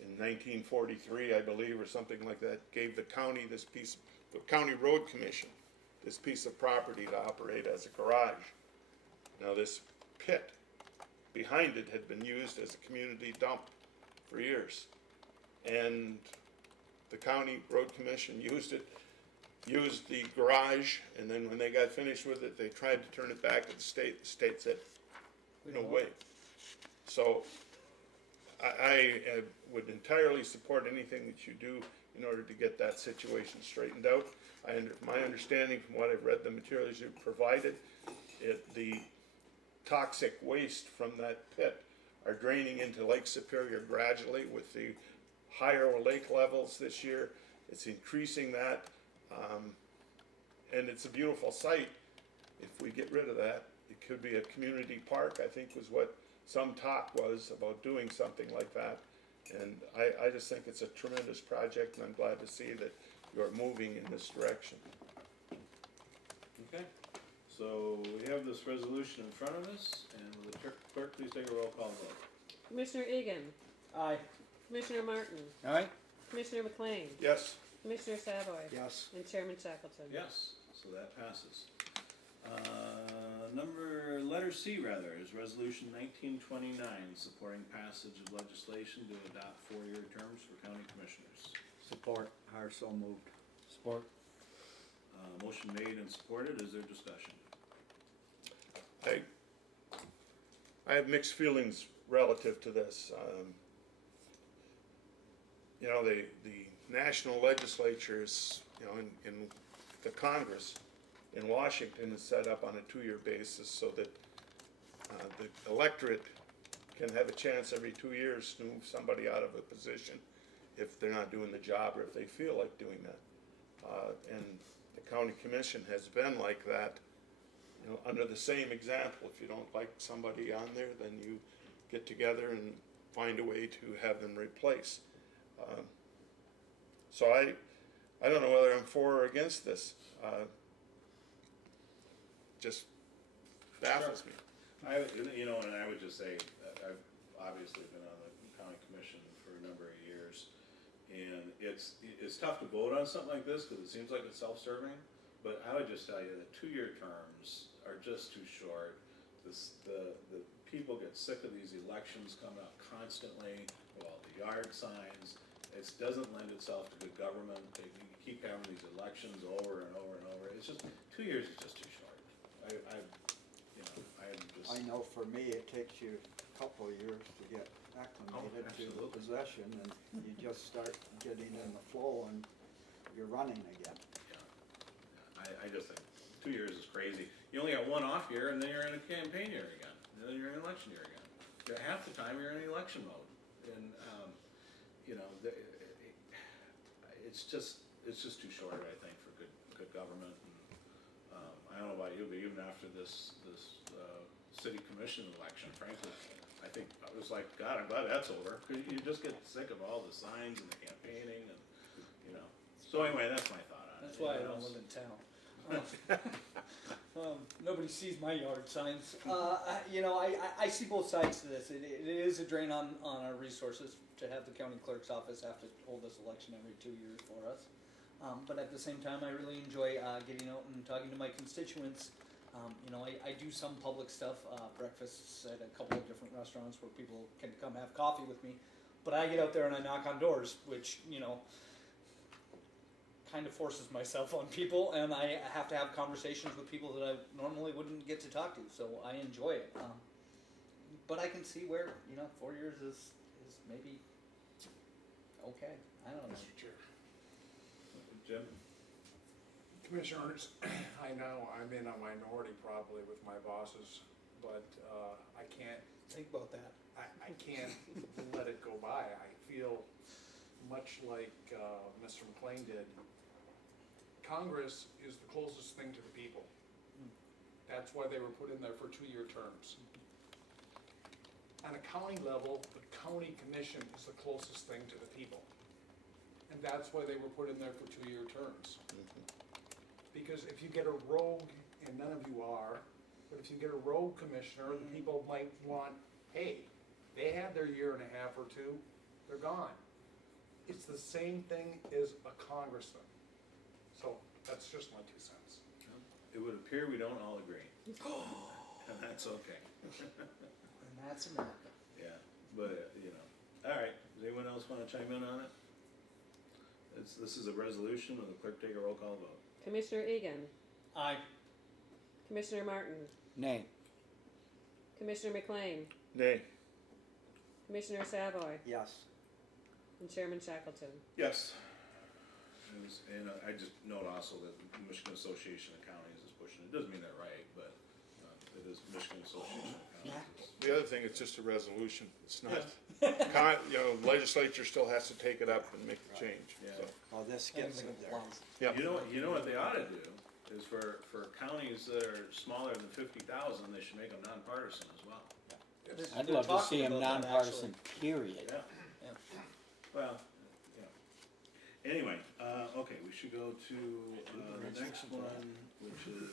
in 1943, I believe, or something like that, gave the county this piece, the county road commission, this piece of property to operate as a garage. Now this pit behind it had been used as a community dump for years, and the county road commission used the garage, and then when they got finished with it, they tried to turn it back to the state. The state said, no way. So I would entirely support anything that you do in order to get that situation straightened out. My understanding from what I've read, the materials you've provided, the toxic waste from that pit are draining into Lake Superior gradually with the higher lake levels this year. It's increasing that, and it's a beautiful site. If we get rid of that, it could be a community park, I think was what some talk was about doing something like that. And I just think it's a tremendous project, and I'm glad to see that you're moving in this direction. Okay, so we have this resolution in front of us, and will the clerk please take a roll call vote? Commissioner Egan, Aye. Commissioner Martin, All right? Commissioner McLean, Yes. Commissioner Savoy, Yes. and Chairman Shackleton. Yes, so that passes. Letter C rather, is resolution 1929, supporting passage of legislation to adopt 4-year terms for county commissioners. Support. Hire so moved. Support. Motion made and supported, is there discussion? I have mixed feelings relative to this. You know, the national legislatures, you know, in the Congress in Washington is set up on a 2-year basis so that the electorate can have a chance every 2 years to move somebody out of a position if they're not doing the job or if they feel like doing that. And the county commission has been like that, you know, under the same example. If you don't like somebody on there, then you get together and find a way to have them replaced. So I don't know whether I'm for or against this. Just baffles me. You know, and I would just say, I've obviously been on the county commission for a number of years, and it's tough to vote on something like this, because it seems like it's self-serving, but I would just tell you that 2-year terms are just too short. The people get sick of these elections coming up constantly, with all the yard signs. It doesn't lend itself to good government. They keep having these elections over and over and over. It's just, 2 years is just too short. I know for me, it takes you a couple of years to get acclimated to the possession, and you just start getting in the flow and you're running again. Yeah. I just think 2 years is crazy. You only got one off year, and then you're in a campaign year again, and then you're in an election year again. Half the time you're in election mode, and you know, it's just too short, I think, for good government. And I don't know about you, but even after this city commission election, frankly, I think I was like, God, I'm glad that's over. 'Cause you just get sick of all the signs and the campaigning, and you know. So anyway, that's my thought on it. That's why I don't live in town. Nobody sees my yard signs. You know, I see both sides to this. It is a drain on our resources to have the county clerk's office have to hold this election every 2 years for us. But at the same time, I really enjoy getting out and talking to my constituents. You know, I do some public stuff, breakfasts at a couple of different restaurants where people can come have coffee with me. But I get out there and I knock on doors, which, you know, kind of forces myself on people, and I have to have conversations with people that I normally wouldn't get to talk to, so I enjoy it. But I can see where, you know, 4 years is maybe okay. I don't know. Jim? Commissioners, I know I'm in a minority probably with my bosses, but I can't, Think about that. I can't let it go by. I feel much like Mr. McLean did. Congress is the closest thing to the people. That's why they were put in there for 2-year terms. On a county level, the county commission is the closest thing to the people. And that's why they were put in there for 2-year terms. Because if you get a rogue, and none of you are, but if you get a rogue commissioner, the people might want, hey, they had their 1.5 years or 2, they're gone. It's the same thing as a congressman. So that's just my 2 cents. It would appear we don't all agree. And that's okay. And that's America. Yeah, but, all right, does anyone else wanna chime in on it? This is a resolution, will the clerk take a roll call vote? Commissioner Egan, Aye. Commissioner Martin, Nay. Commissioner McLean, Nay. Commissioner Savoy, Yes. and Chairman Shackleton. Yes. And I just note also that the Michigan Association of Counties is pushing, it doesn't mean they're right, but it is Michigan Association of Counties. The other thing, it's just a resolution. It's not, legislature still has to take it up and make the change. Yeah. So, Well, this I don't gets think it it there. belongs. yeah. You know what they ought to do, is for counties that are smaller than 50,000, they should make them nonpartisan as well. I'd We're love to see talking them about that, nonpartisan, actually. period. Yeah. Yeah. Well, anyway, okay, we should go to the next one, which is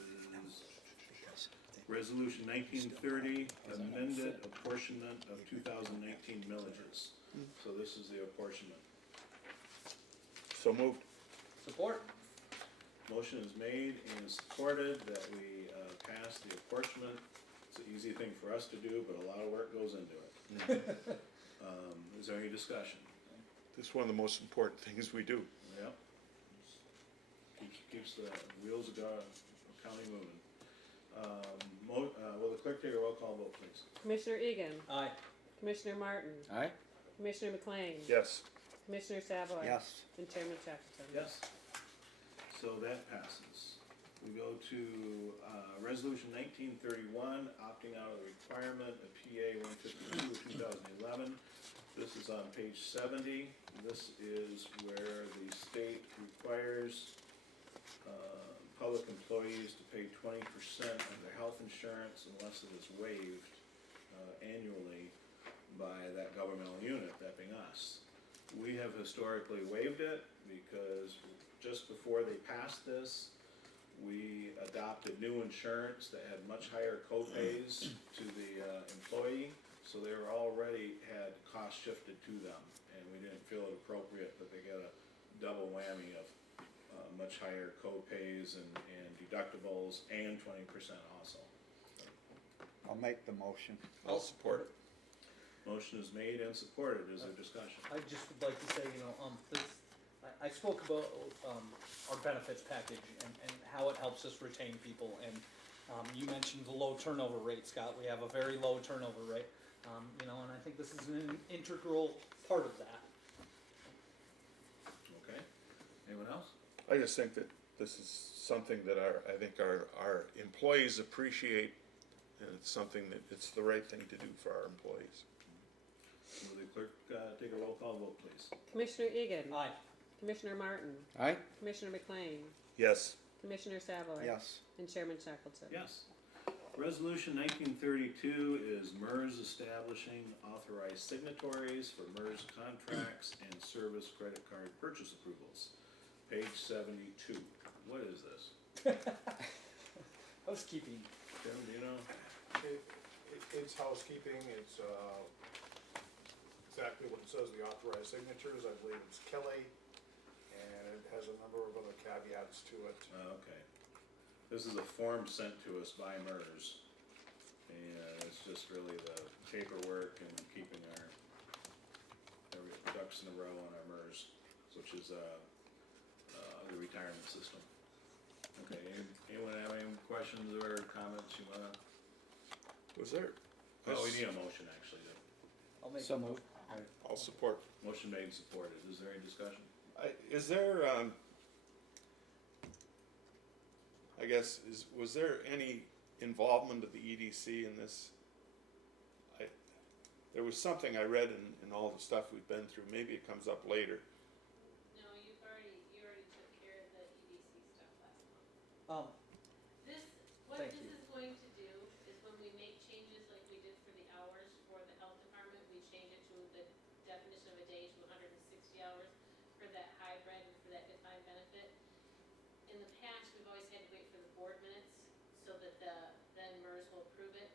Resolution 1930, amended apportionment of 2019 millages. So this is the apportionment. So moved. Support. Motion is made and supported that we pass the apportionment. It's an easy thing for us to do, but a lot of work goes into it. Is there any discussion? This is one of the most important things we do. Yep. Keeps the wheels of the county moving. Will the clerk take a roll call vote, please? Commissioner Egan, Aye. Commissioner Martin, Aye? Commissioner McLean, Yes. Commissioner Savoy, Yes. and Chairman Shackleton. Yes. So that passes. We go to Resolution 1931, opting out of the requirement of PA 152 of 2011. This is on page 70. This is where the state requires public employees to pay 20% of their health insurance unless it is waived annually by that governmental unit, that being us. We have historically waived it because just before they passed this, we adopted new insurance that had much higher co-pays to the employee, so they were already had cost shifted to them, and we didn't feel it appropriate that they get a double whammy of much higher co-pays and deductibles and 20% also. I'll make the motion. I'll support it. Motion is made and supported. Is there discussion? I just would like to say, I spoke about our benefits package and how it helps us retain people. And you mentioned the low turnover rate, Scott. We have a very low turnover rate, and I think this is an integral part of that. Okay. Anyone else? I just think that this is something that I think our employees appreciate, and it's something that it's the right thing to do for our employees. Will the clerk take a roll call vote, please? Commissioner Egan, Aye. Commissioner Martin, Aye? Commissioner McLean, Yes. Commissioner Savoy, Yes. and Chairman Shackleton. Yes. Resolution 1932 is MERS establishing authorized signatories for MERS contracts and service credit card purchase approvals. Page 72. What is this? Housekeeping. Tim, do you know? It's housekeeping, it's exactly what it says, the authorized signatures, I believe it's Kelly, and it has a number of other caveats to it. Okay. This is a form sent to us by MERS, and it's just really the paperwork and keeping our ducks in a row on our MERS, which is the retirement system. Okay, anyone have any questions or comments you wanna? Was there? Oh, we need a motion actually. I'll make. So moved. I'll support. Motion made and supported. Is there any discussion? Is there, guess, was there any involvement of the EDC in this? There was something I read in all the stuff we've been through, maybe it comes up later. No, you already took care of the EDC stuff last month. What Thank this you. is going to do is when we make changes like we did for the hours for the health department, we change it to the definition of a day to 160 hours for that hybrid and for that defined benefit. In the past, we've always had to wait for the board minutes so that then MERS will approve it.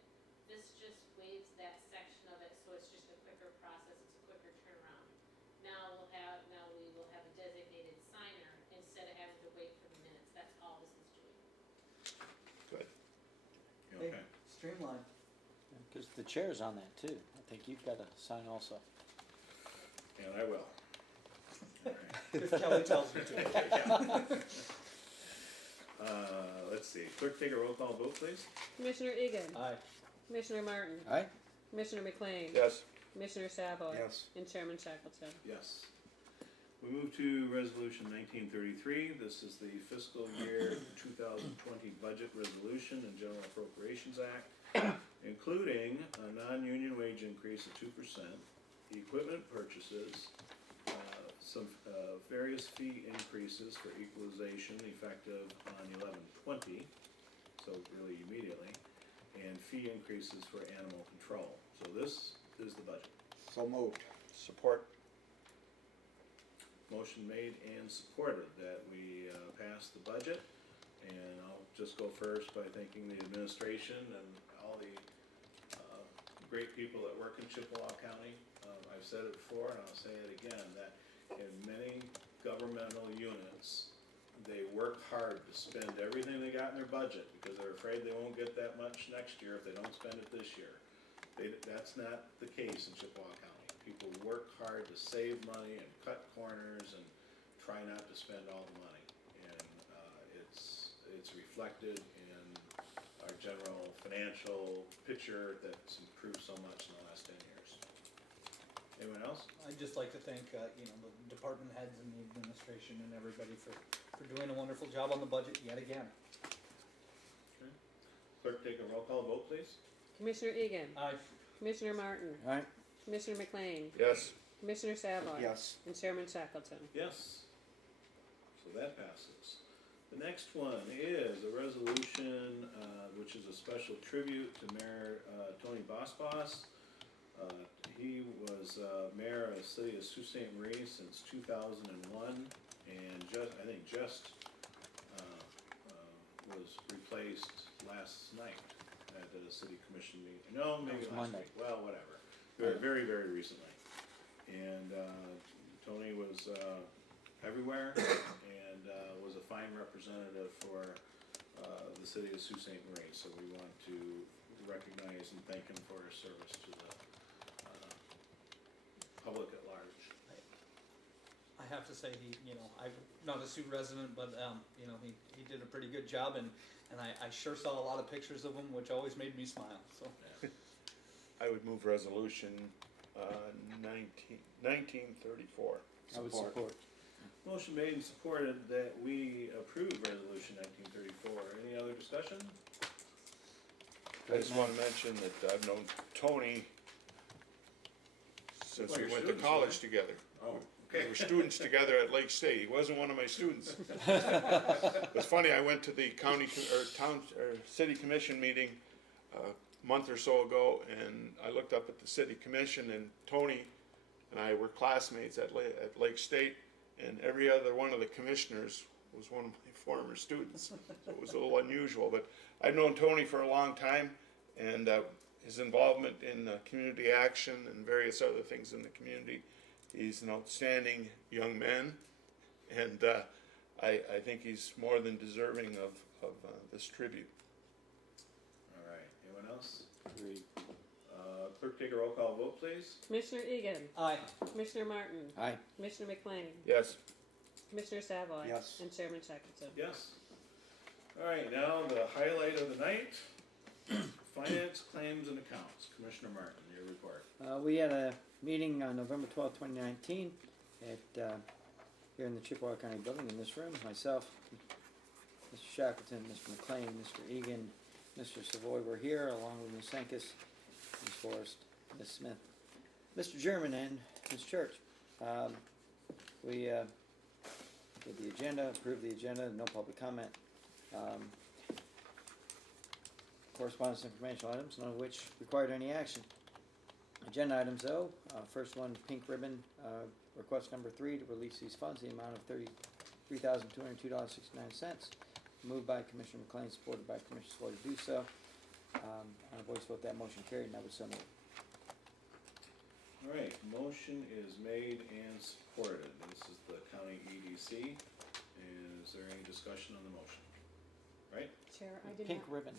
This just waives that section of it, so it's just a quicker process, it's a quicker turnaround. Now we will have a designated signer instead of having to wait for the minutes, that's all this is doing. Good. Okay. Streamline. Because the chair's on that too. I think you've got to sign also. And I will. All right. If Kelly tells me to. Let's see, clerk take a roll call vote, please. Commissioner Egan. Aye. Commissioner Martin. Aye? Commissioner McLean. Yes. Commissioner Savoy. Yes. And Chairman Shackleton. Yes. We move to resolution 1933. This is the fiscal year 2020 budget resolution and general appropriations act, including a non-union wage increase of 2%, equipment purchases, some various fee increases for equalization effective on 11/20, so really immediately, and fee increases for animal control. So this is the budget. So moved. Support. Motion made and supported that we pass the budget, and I'll just go first by thanking the administration and all the great people that work in Chippewa County. I've said it before and I'll say it again, that in many governmental units, they work hard to spend everything they got in their budget because they're afraid they won't get that much next year if they don't spend it this year. That's not the case in Chippewa County. People work hard to save money and cut corners and try not to spend all the money. And it's reflected in our general financial picture that's improved so much in the last 10 years. Anyone else? I'd just like to thank, the department heads and the administration and everybody for doing a wonderful job on the budget yet again. Okay. Clerk, take a roll call vote, please. Commissioner Egan. Aye. Commissioner Martin. Aye? Commissioner McLean. Yes. Commissioner Savoy. Yes. And Chairman Shackleton. Yes. So that passes. The next one is a resolution, which is a special tribute to Mayor Tony Bosbos. He was mayor of the city of Sault Ste. Marie since 2001, and just was replaced last night at the city commission meeting. No, maybe was last Monday. week. Well, whatever. Very, very recently. And Tony was everywhere and was a fine representative for the city of Sault Ste. Marie. So we want to recognize and thank him for his service to the public at large. I have to say, I'm not a Sioux resident, but, he did a pretty good job, and I sure saw a lot of pictures of him, which always made me smile, so. I would move resolution 1934. I would support. Motion made and supported that we approve resolution 1934. Any other discussion? I just want to mention that I've known Tony since Well, we you're went to students, college right? together. Oh, We okay. were students together at Lake State. He wasn't one of my students. It was funny, I went to the city commission meeting a month or so ago, and I looked up at the city commission, and Tony and I were classmates at Lake State, and every other one of the commissioners was one of my former students. So it was a little unusual, but I've known Tony for a long time, and his involvement in community action and various other things in the community. He's an outstanding young man, and I think he's more than deserving of this tribute. All right. Anyone else? Agreed. Clerk, take a roll call vote, please. Commissioner Egan. Aye. Commissioner Martin. Aye? Commissioner McLean. Yes. Commissioner Savoy. Yes. And Chairman Shackleton. Yes. All right, now the highlight of the night, finance, claims, and accounts. Commissioner Martin, your report. We had a meeting on November 12th, 2019 at, here in the Chippewa County Building in this room. Myself, Mr. Shackleton, Mr. McLean, Mr. Egan, Mr. Savoy were here, along with Ms. Senkis, Ms. Forrest, Ms. Smith, Mr. German, and Ms. Church. We did the agenda, approved the agenda, no public comment. Correspondence informational items, none of which required any action. Agenda items though, first one, pink ribbon, request number 3 to release these funds, the amount of $33,202.69. Moved by Commissioner McLean, supported by Commissioner Savoy to do so. On a voice vote, that motion carried, and I would so move. All right, motion is made and supported. This is the county EDC. Is there any discussion on the motion? Right? Chair, I did Pink not, ribbon.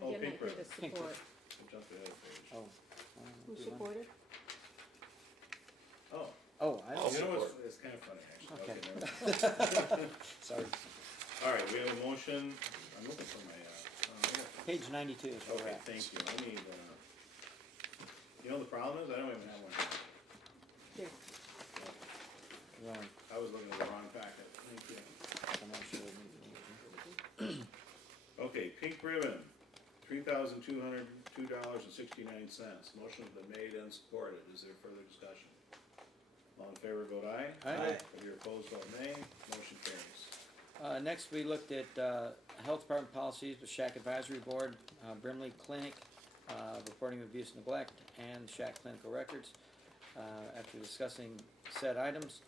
Oh, I did pink not hear the Pink support. I jumped ahead of page. Oh. Who do you want- supported? Oh, Oh, I you know support. what's, it's kind of funny, actually. Okay. Never mind. Sorry. All right, we have a motion. I'm looking for my, I got- Page 92 is where we're okay, at. thank you. I need, you know, the problem is I don't even have one. Here. Wrong. I was looking at the wrong packet. Thank you. I'm not sure. Okay, pink ribbon, $3,202.69. Motion has been made and supported. Is there further discussion? All in favor, vote aye. Aye. If you're opposed, vote nay. Motion carries. Next, we looked at health department policies with Shack Advisory Board, Brimley Clinic, reporting of abuse and neglect, and Shack Clinical Records. After discussing said items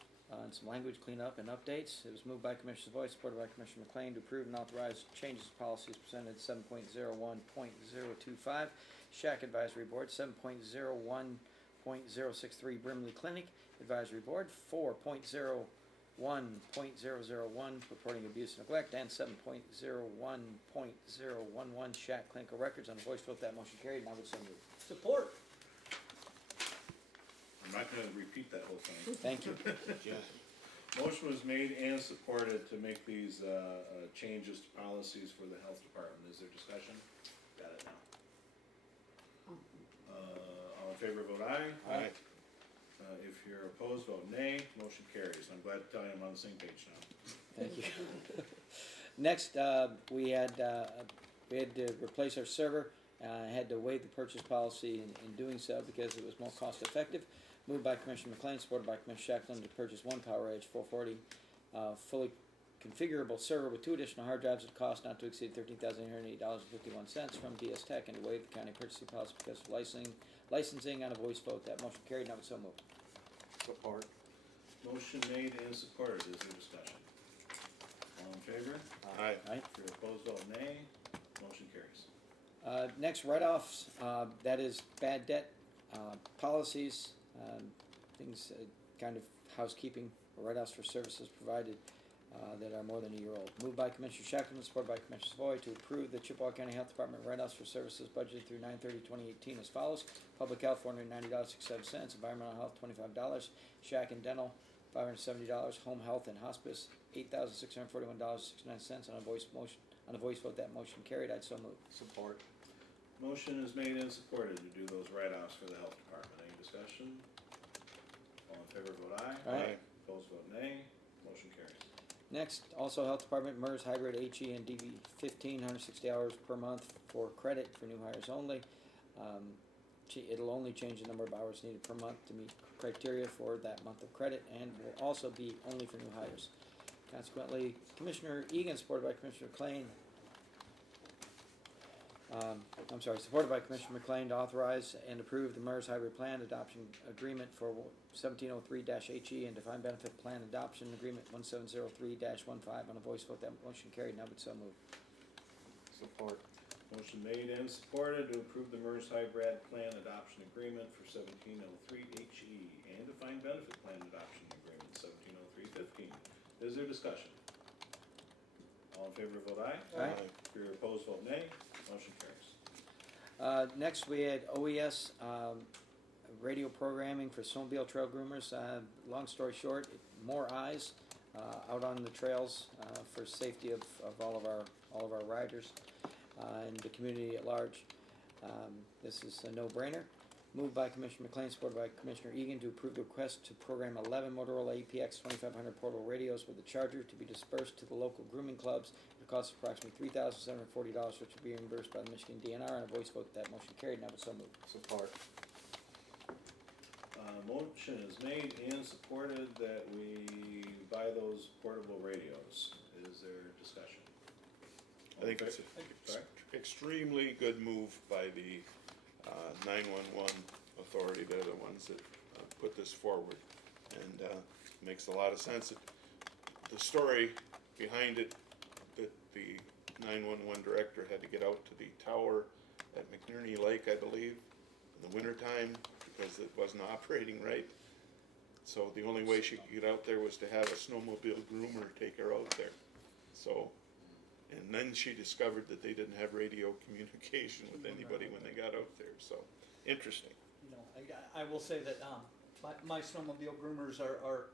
and some language cleanup and updates, it was moved by Commissioner Savoy, supported by Commissioner McLean, to approve and authorize changes to policies presented 7.01.025, Shack Advisory Board, 7.01.063, Brimley Clinic Advisory Board, 4.01.001, reporting abuse and neglect, and 7.01.011, Shack Clinical Records. On a voice vote, that motion carried, and I would so move. Support. I'm not gonna repeat that whole thing. Thank you. Motion was made and supported to make these, changes to policies for the health department. Is there discussion? Got it now. All in favor, vote aye. Aye. If you're opposed, vote nay. Motion carries. I'm glad to tell you I'm on the same page now. Thank you. Next, we had to replace our server. Had to waive the purchase policy in doing so because it was more cost effective. Moved by Commissioner McLean, supported by Commissioner Shackleton, to purchase one PowerEdge 440 fully configurable server with 2 additional hard drives at a cost not to exceed $13,808.51 from DS Tech, and to waive the county purchasing policy because of licensing. On a voice vote, that motion carried, and I would so move. Support. Motion made and supported. Is there discussion? All in favor? Aye. Right? If you're opposed, vote nay. Motion carries. Next, write-offs, that is bad debt policies, things, kind of housekeeping, write-offs for services provided that are more than a year old. Moved by Commissioner Shackleton, supported by Commissioner Savoy, to approve the Chippewa County Health Department write-offs for services budgeted through 9/30/2018 as follows. Public health, $490.67, environmental health, $25, Shack and dental, $570, home health and hospice, $8,641.69. On a voice vote, that motion carried. I'd so move. Support. Motion is made and supported to do those write-offs for the health department. Any discussion? All in favor, vote aye. Aye. Opposed, vote nay. Motion carries. Next, also Health Department, MERS hybrid HE and DV 15, 160 hours per month for credit for new hires only. It'll only change the number of hours needed per month to meet criteria for that month of credit, and will also be only for new hires. Consequently, Commissioner Egan, supported by Commissioner McLean, supported by Commissioner McLean, to authorize and approve the MERS hybrid plan adoption agreement for 1703-HE and defined benefit plan adoption agreement 1703-15. On a voice vote, that motion carried, and I would so move. Support. Motion made and supported to approve the MERS hybrid plan adoption agreement for 1703-HE and defined benefit plan adoption agreement 1703-15. Is there discussion? All in favor, vote aye. Aye. If you're opposed, vote nay. Motion carries. Next, we had OES radio programming for snowmobile trail groomers. Long story short, more eyes out on the trails for safety of all of our riders and the community at large. This is a no-brainer. Moved by Commissioner McLean, supported by Commissioner Egan, to approve the request to program 11 Motorola APX 2500 portable radios with a charger to be dispersed to the local grooming clubs at a cost of approximately $3,740, which will be reimbursed by the Michigan DNR. On a voice vote, that motion carried, and I would so move. Support. Motion is made and supported that we buy those portable radios. Is there discussion? I think it's Sorry? extremely good move by the 911 authority. They're the ones that put this forward, and makes a lot of sense. The story behind it, that the 911 director had to get out to the tower at McNerney Lake, I believe, in the wintertime because it wasn't operating right. So the only way she could get out there was to have a snowmobile groomer take her out there. So, and then she discovered that they didn't have radio communication with anybody when they got out there. So, interesting. You know, I will say that my snowmobile groomers are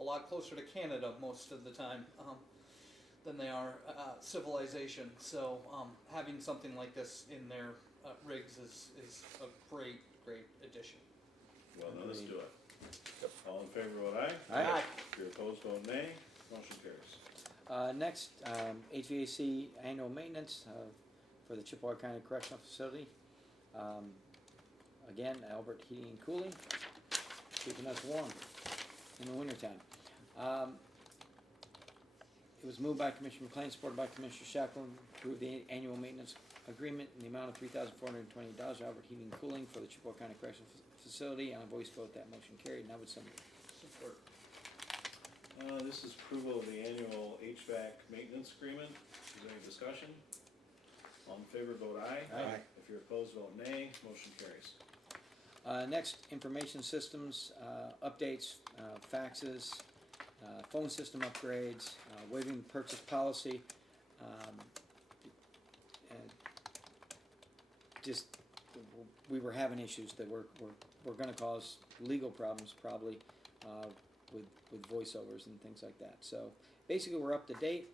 a lot closer to Canada most of the time than they are civilization. So having something like this in their rigs is a great addition. Well, now let's do it. All in favor, vote aye. Aye. If you're opposed, vote nay. Motion carries. Next, HVAC annual maintenance for the Chippewa County Correctional Facility. Again, Albert Heating and Cooling, keeping us warm in the wintertime. It was moved by Commissioner McLean, supported by Commissioner Shackleton, to approve the annual maintenance agreement in the amount of $3,420, Albert Heating and Cooling for the Chippewa County Correctional Facility. On a voice vote, that motion carried, and I would so move. Support. This is approval of the annual HVAC maintenance agreement. Is there any discussion? All in favor, vote aye. Aye. If you're opposed, vote nay. Motion carries. Next, information systems, updates, faxes, phone system upgrades, waiving the purchase policy, and just, we were having issues that were gonna cause legal problems probably, with voiceovers and things like that. So basically, we're up to date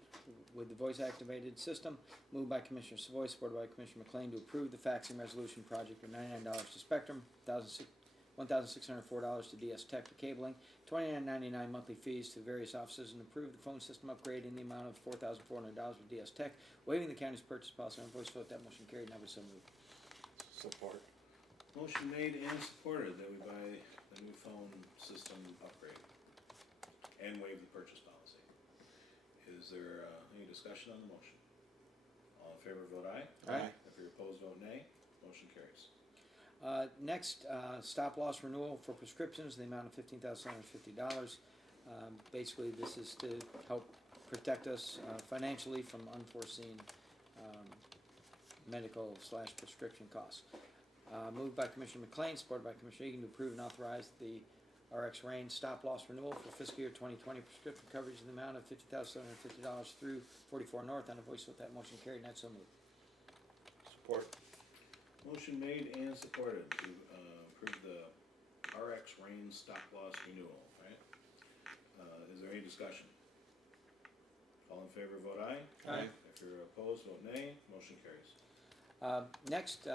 with the voice-activated system. Moved by Commissioner Savoy, supported by Commissioner McLean, to approve the faxing resolution project of $99 to Spectrum, $1,604 to DS Tech for cabling, $29.99 monthly fees to various offices, and approve the phone system upgrade in the amount of $4,400 with DS Tech, waiving the county's purchase policy. On voice vote, that motion carried, and I would so move. Support. Motion made and supported that we buy the new phone system upgrade and waive the purchase policy. Is there any discussion on the motion? All in favor, vote aye. Aye. If you're opposed, vote nay. Motion carries. Next, stop-loss renewal for prescriptions in the amount of $15,750. Basically, this is to help protect us financially from unforeseen medical/prescription costs. Moved by Commissioner McLean, supported by Commissioner Egan, to approve and authorize the RX Rain stop-loss renewal for fiscal year 2020 prescription coverage in the amount of $50,750 through 44 North. On a voice vote, that motion carried, and that's so moved. Support. Motion made and supported to approve the RX Rain stop-loss renewal, right? Is there any discussion? All in favor, vote aye. Aye. If you're opposed, vote nay. Motion carries. Next,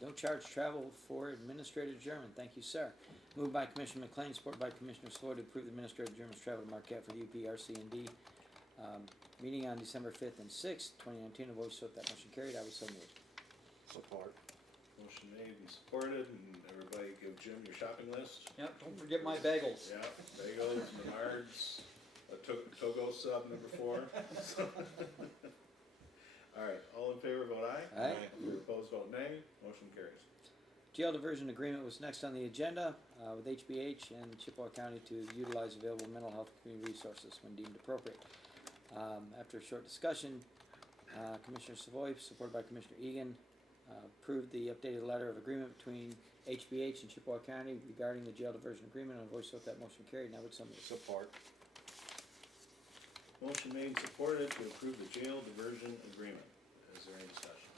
don't charge travel for administrative adjournment. Thank you, sir. Moved by Commissioner McLean, supported by Commissioner Sloy, to approve the administrative adjournment's travel to Marquette for the UPRC&D meeting on December 5th and 6th, 2019. A voice vote, that motion carried. I would so move. Support. Motion made and supported, and everybody give Jim your shopping list. Yep, don't forget my bagels. Yeah, bagels, Menards, a Togo sub number 4. All right, all in favor, vote aye. Aye. If you're opposed, vote nay. Motion carries. Jail diversion agreement was next on the agenda with HBH and Chippewa County to utilize available mental health and community resources when deemed appropriate. After a short discussion, Commissioner Savoy, supported by Commissioner Egan, approved the updated letter of agreement between HBH and Chippewa County regarding the jail diversion agreement. On a voice vote, that motion carried. Now would somebody Support. Motion made and supported to approve the jail diversion agreement. Is there any discussion?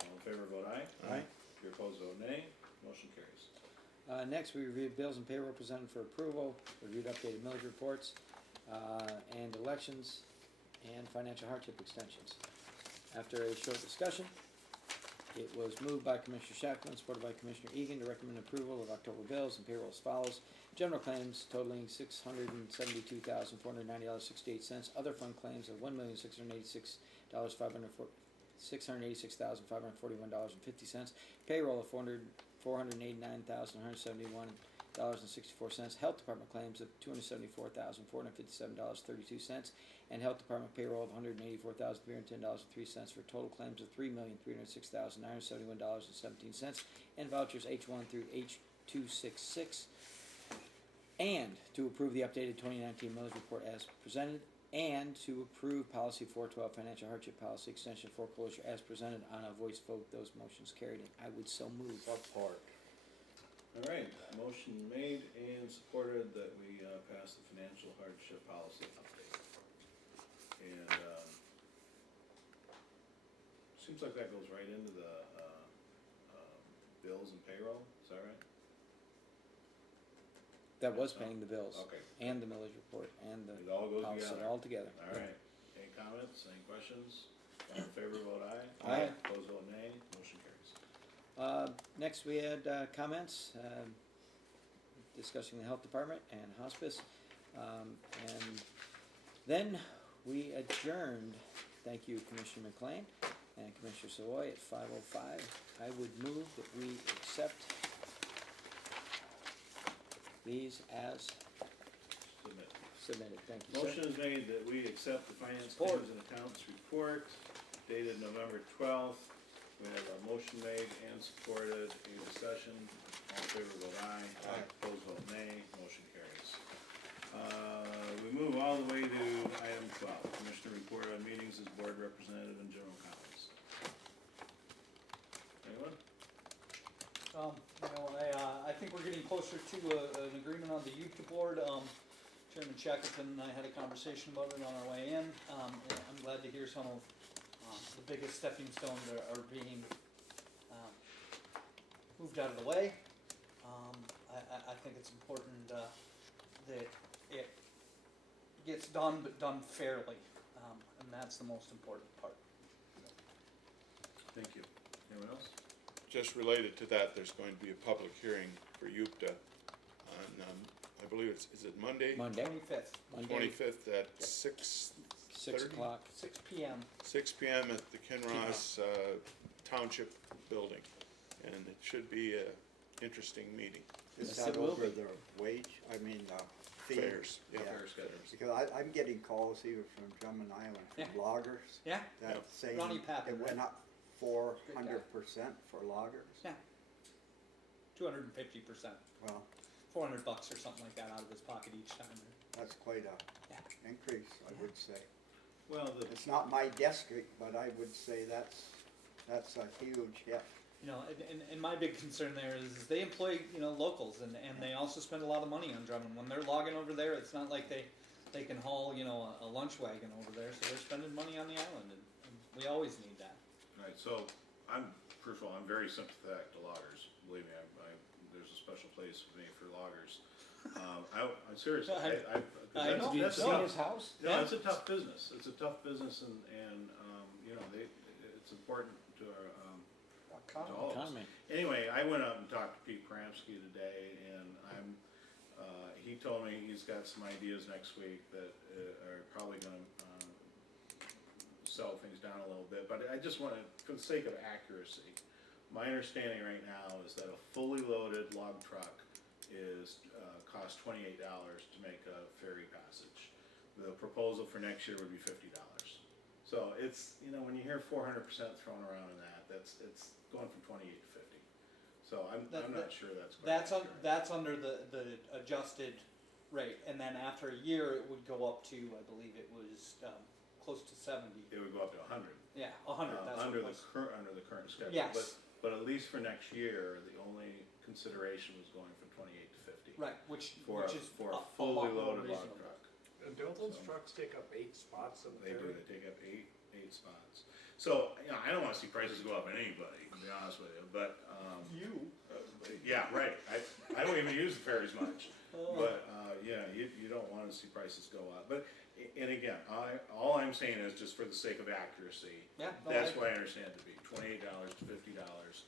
All in favor, vote aye. Aye. If you're opposed, vote nay. Motion carries. Next, we reviewed bills and payroll presented for approval, reviewed updated millage reports, and elections, and financial hardship extensions. After a short discussion, It was moved by Commissioner Shackman, supported by Commissioner Egan, to recommend approval of October bills and payroll as follows. General claims totaling $672,490.68. Other fund claims of $1,686,541.50. Payroll of $489,171.64. Health Department claims of $274,457.32. And Health Department payroll of $184,310.03 for total claims of $3,306,971.17. And vouchers H1 through H266. And to approve the updated 2019 millage report as presented, and to approve policy 412 financial hardship policy extension foreclosure as presented on a voice vote. Those motions carried, and I would so move. Support. All right, motion made and supported that we pass the financial hardship policy update. And seems like that goes right into the bills and payroll, is that right? That was paying the bills. Okay. And the millage report and the It all goes policy together. all together. All right, any comments, any questions? All in favor, vote aye. Aye. Opposed, vote nay. Motion carries. Next, we had comments discussing the health department and hospice. And then we adjourned. Thank you, Commissioner McLean and Commissioner Savoy at 5:05. I would move that we accept these as submitted. Thank you, sir. Motion is made that we accept the finance Support. claims and accounts report dated November 12th. We have a motion made and supported, any discussion, all in favor vote aye. Aye. Opposed vote nay, motion carries. We move all the way to item 12, Commissioner report on meetings as board representative and general comments. Anyone? I think we're getting closer to an agreement on the youth board. Chairman Shackleton and I had a conversation about it on our way in. And I'm glad to hear some of the biggest stepping stones are being moved out of the way. I think it's important that it gets done, but done fairly, and that's the most important part. Thank you. Anyone else? Just related to that, there's going to be a public hearing for UPTA on, I believe is it Monday? Monday, 25th, Monday, 25th at 6:30? 6 o'clock. 6 p.m. 6 p.m. at the Kinross Township Building, and it should be an interesting meeting. Is Yes, that it will over be. the wage, fee? Fares, yeah. Fair schedules. Because I'm getting calls even from Drummond Island, from Yeah. loggers, Yeah, that Yep. saying Ronnie Pappin, it went right? up 400% for loggers. Yeah. 250%. Well, $400 or something like that out of his pocket each time. that's quite a Yeah. increase, I would say. Well, It's not my district, but I would say that's a huge hit. You know, and my big concern there is they employ, locals, and they also spend a lot of money on Drummond. When they're logging over there, it's not like they can haul, a lunch wagon over there, so they're spending money on the island, and we always need that. Right, so first of all, I'm very sympathetic to loggers, believe me, there's a special place for me for loggers. I'm serious, I that's, know. Have you that's seen tough. his house? No, it's a tough business, it's a tough business and, it's important to all of us. Economy. Anyway, I went up and talked to Pete Kramsky today, and he told me he's got some ideas next week that are probably gonna sell things down a little bit, but I just wanna, for the sake of accuracy, my understanding right now is that a fully loaded log truck costs $28 to make a ferry passage. The proposal for next year would be $50. So it's, when you hear 400% thrown around in that, it's going from 28 to 50. So I'm not sure that's quite accurate. That's under the adjusted rate, and then after a year, it would go up to, I believe it was close to 70. It would go up to 100. Yeah, 100. That's Under what it was. under the current schedule. Yes. But at least for next year, the only consideration was going from 28 to 50. Right, which is For a lot fully more loaded log reasonable. truck. And don't those So- trucks take up 8 spots in the They do, ferry? they take up eight spots. So, I don't wanna see prices go up on anybody, to be honest with you, but, Yeah, right, I don't even use the ferries much, but, yeah, you don't wanna see prices go up, but, and again, all I'm saying is just for the sake of accuracy, Yeah, no, that's I- what I understand to be, $28 to $50,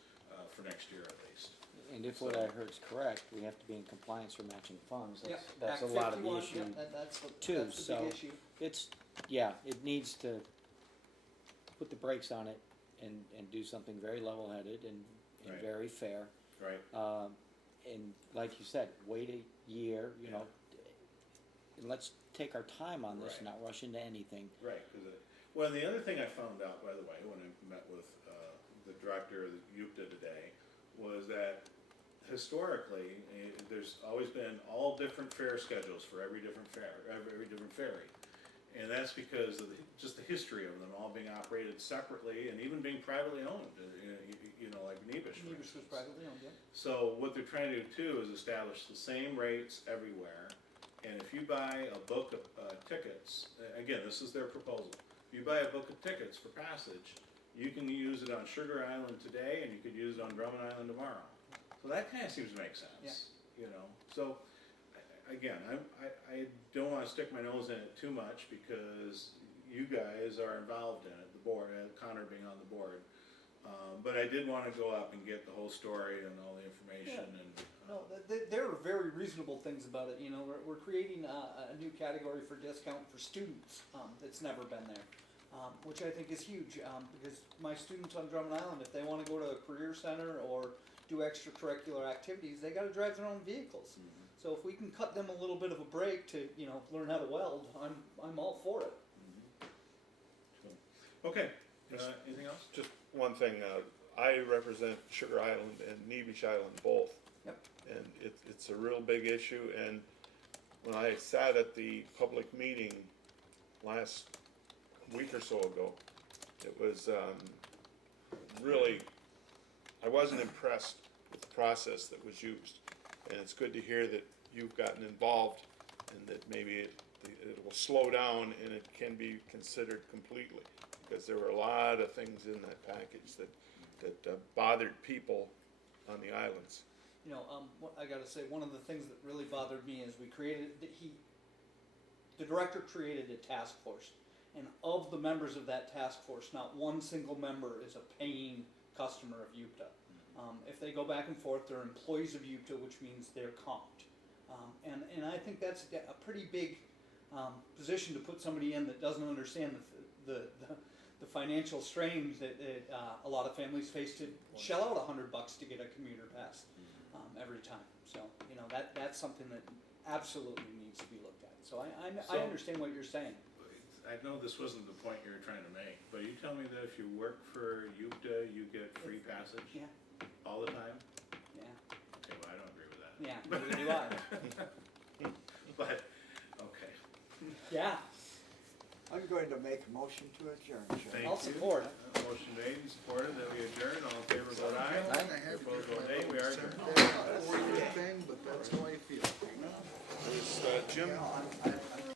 for next year at least. And if what I heard is correct, we have to be in compliance for matching funds. Yeah, That's a Act lot of the 51, issue. yeah, that's the too, big so- issue. It's, yeah, it needs to put the brakes on it and do something very level-headed and Right. very fair. Right, And like you said, wait a year, you know, and let's take our time on this, Right. not rush into anything. right, well, the other thing I found out, by the way, when I met with, the director of the UPTA today, was that historically, there's always been all different fare schedules for every different ferry. And that's because of just the history of them all being operated separately and even being privately owned, you know, like Nebish, for Negus was instance. privately owned, yeah. So what they're trying to do too is establish the same rates everywhere. And if you buy a book of tickets, again, this is their proposal. If you buy a book of tickets for passage, you can use it on Sugar Island today and you could use it on Drummond Island tomorrow. So that kinda seems to make sense, you know, so, again, I don't wanna stick my nose in it too much because you guys are involved in it, the board, Connor being on the board. But I did wanna go up and get the whole story and all the information and. No, there are very reasonable things about it, you know, we're creating a new category for discount for students, that's never been there. Which I think is huge, because my students on Drummond Island, if they wanna go to a career center or do extracurricular activities, they gotta drive their own vehicles. So if we can cut them a little bit of a break to, you know, learn how to weld, I'm all for it. Okay, anything else? Just one thing, I represent Sugar Island and Nebish Island both. Yep. And it's a real big issue, and when I sat at the public meeting last week or so ago, it was, really, I wasn't impressed with the process that was used. And it's good to hear that you've gotten involved and that maybe it will slow down and it can be considered completely. Because there were a lot of things in that package that bothered people on the islands. You know, I gotta say, one of the things that really bothered me is the director created a task force. And of the members of that task force, not one single member is a paying customer of UPTA. If they go back and forth, they're employees of UPTA, which means they're comped. And I think that's a pretty big position to put somebody in that doesn't understand the financial strains that a lot of families face to shell out $100 to get a commuter pass every time. So, you know, that's something that absolutely needs to be looked at. So I understand what you're saying. I know this wasn't the point you were trying to make, but you tell me that if you work for UPTA, you get free passage? Yeah. All the time? Yeah, Okay, well, I don't agree with that. yeah, neither do I. But, okay. Yeah, I'm going to make a motion to adjourn, Chair. Thank I'll you. support it. Motion made and supported that we adjourn. All in favor, vote aye. Opposed, vote nay. We are adjourned. Thing, but that's how I feel. Is, Jim, You know, I'm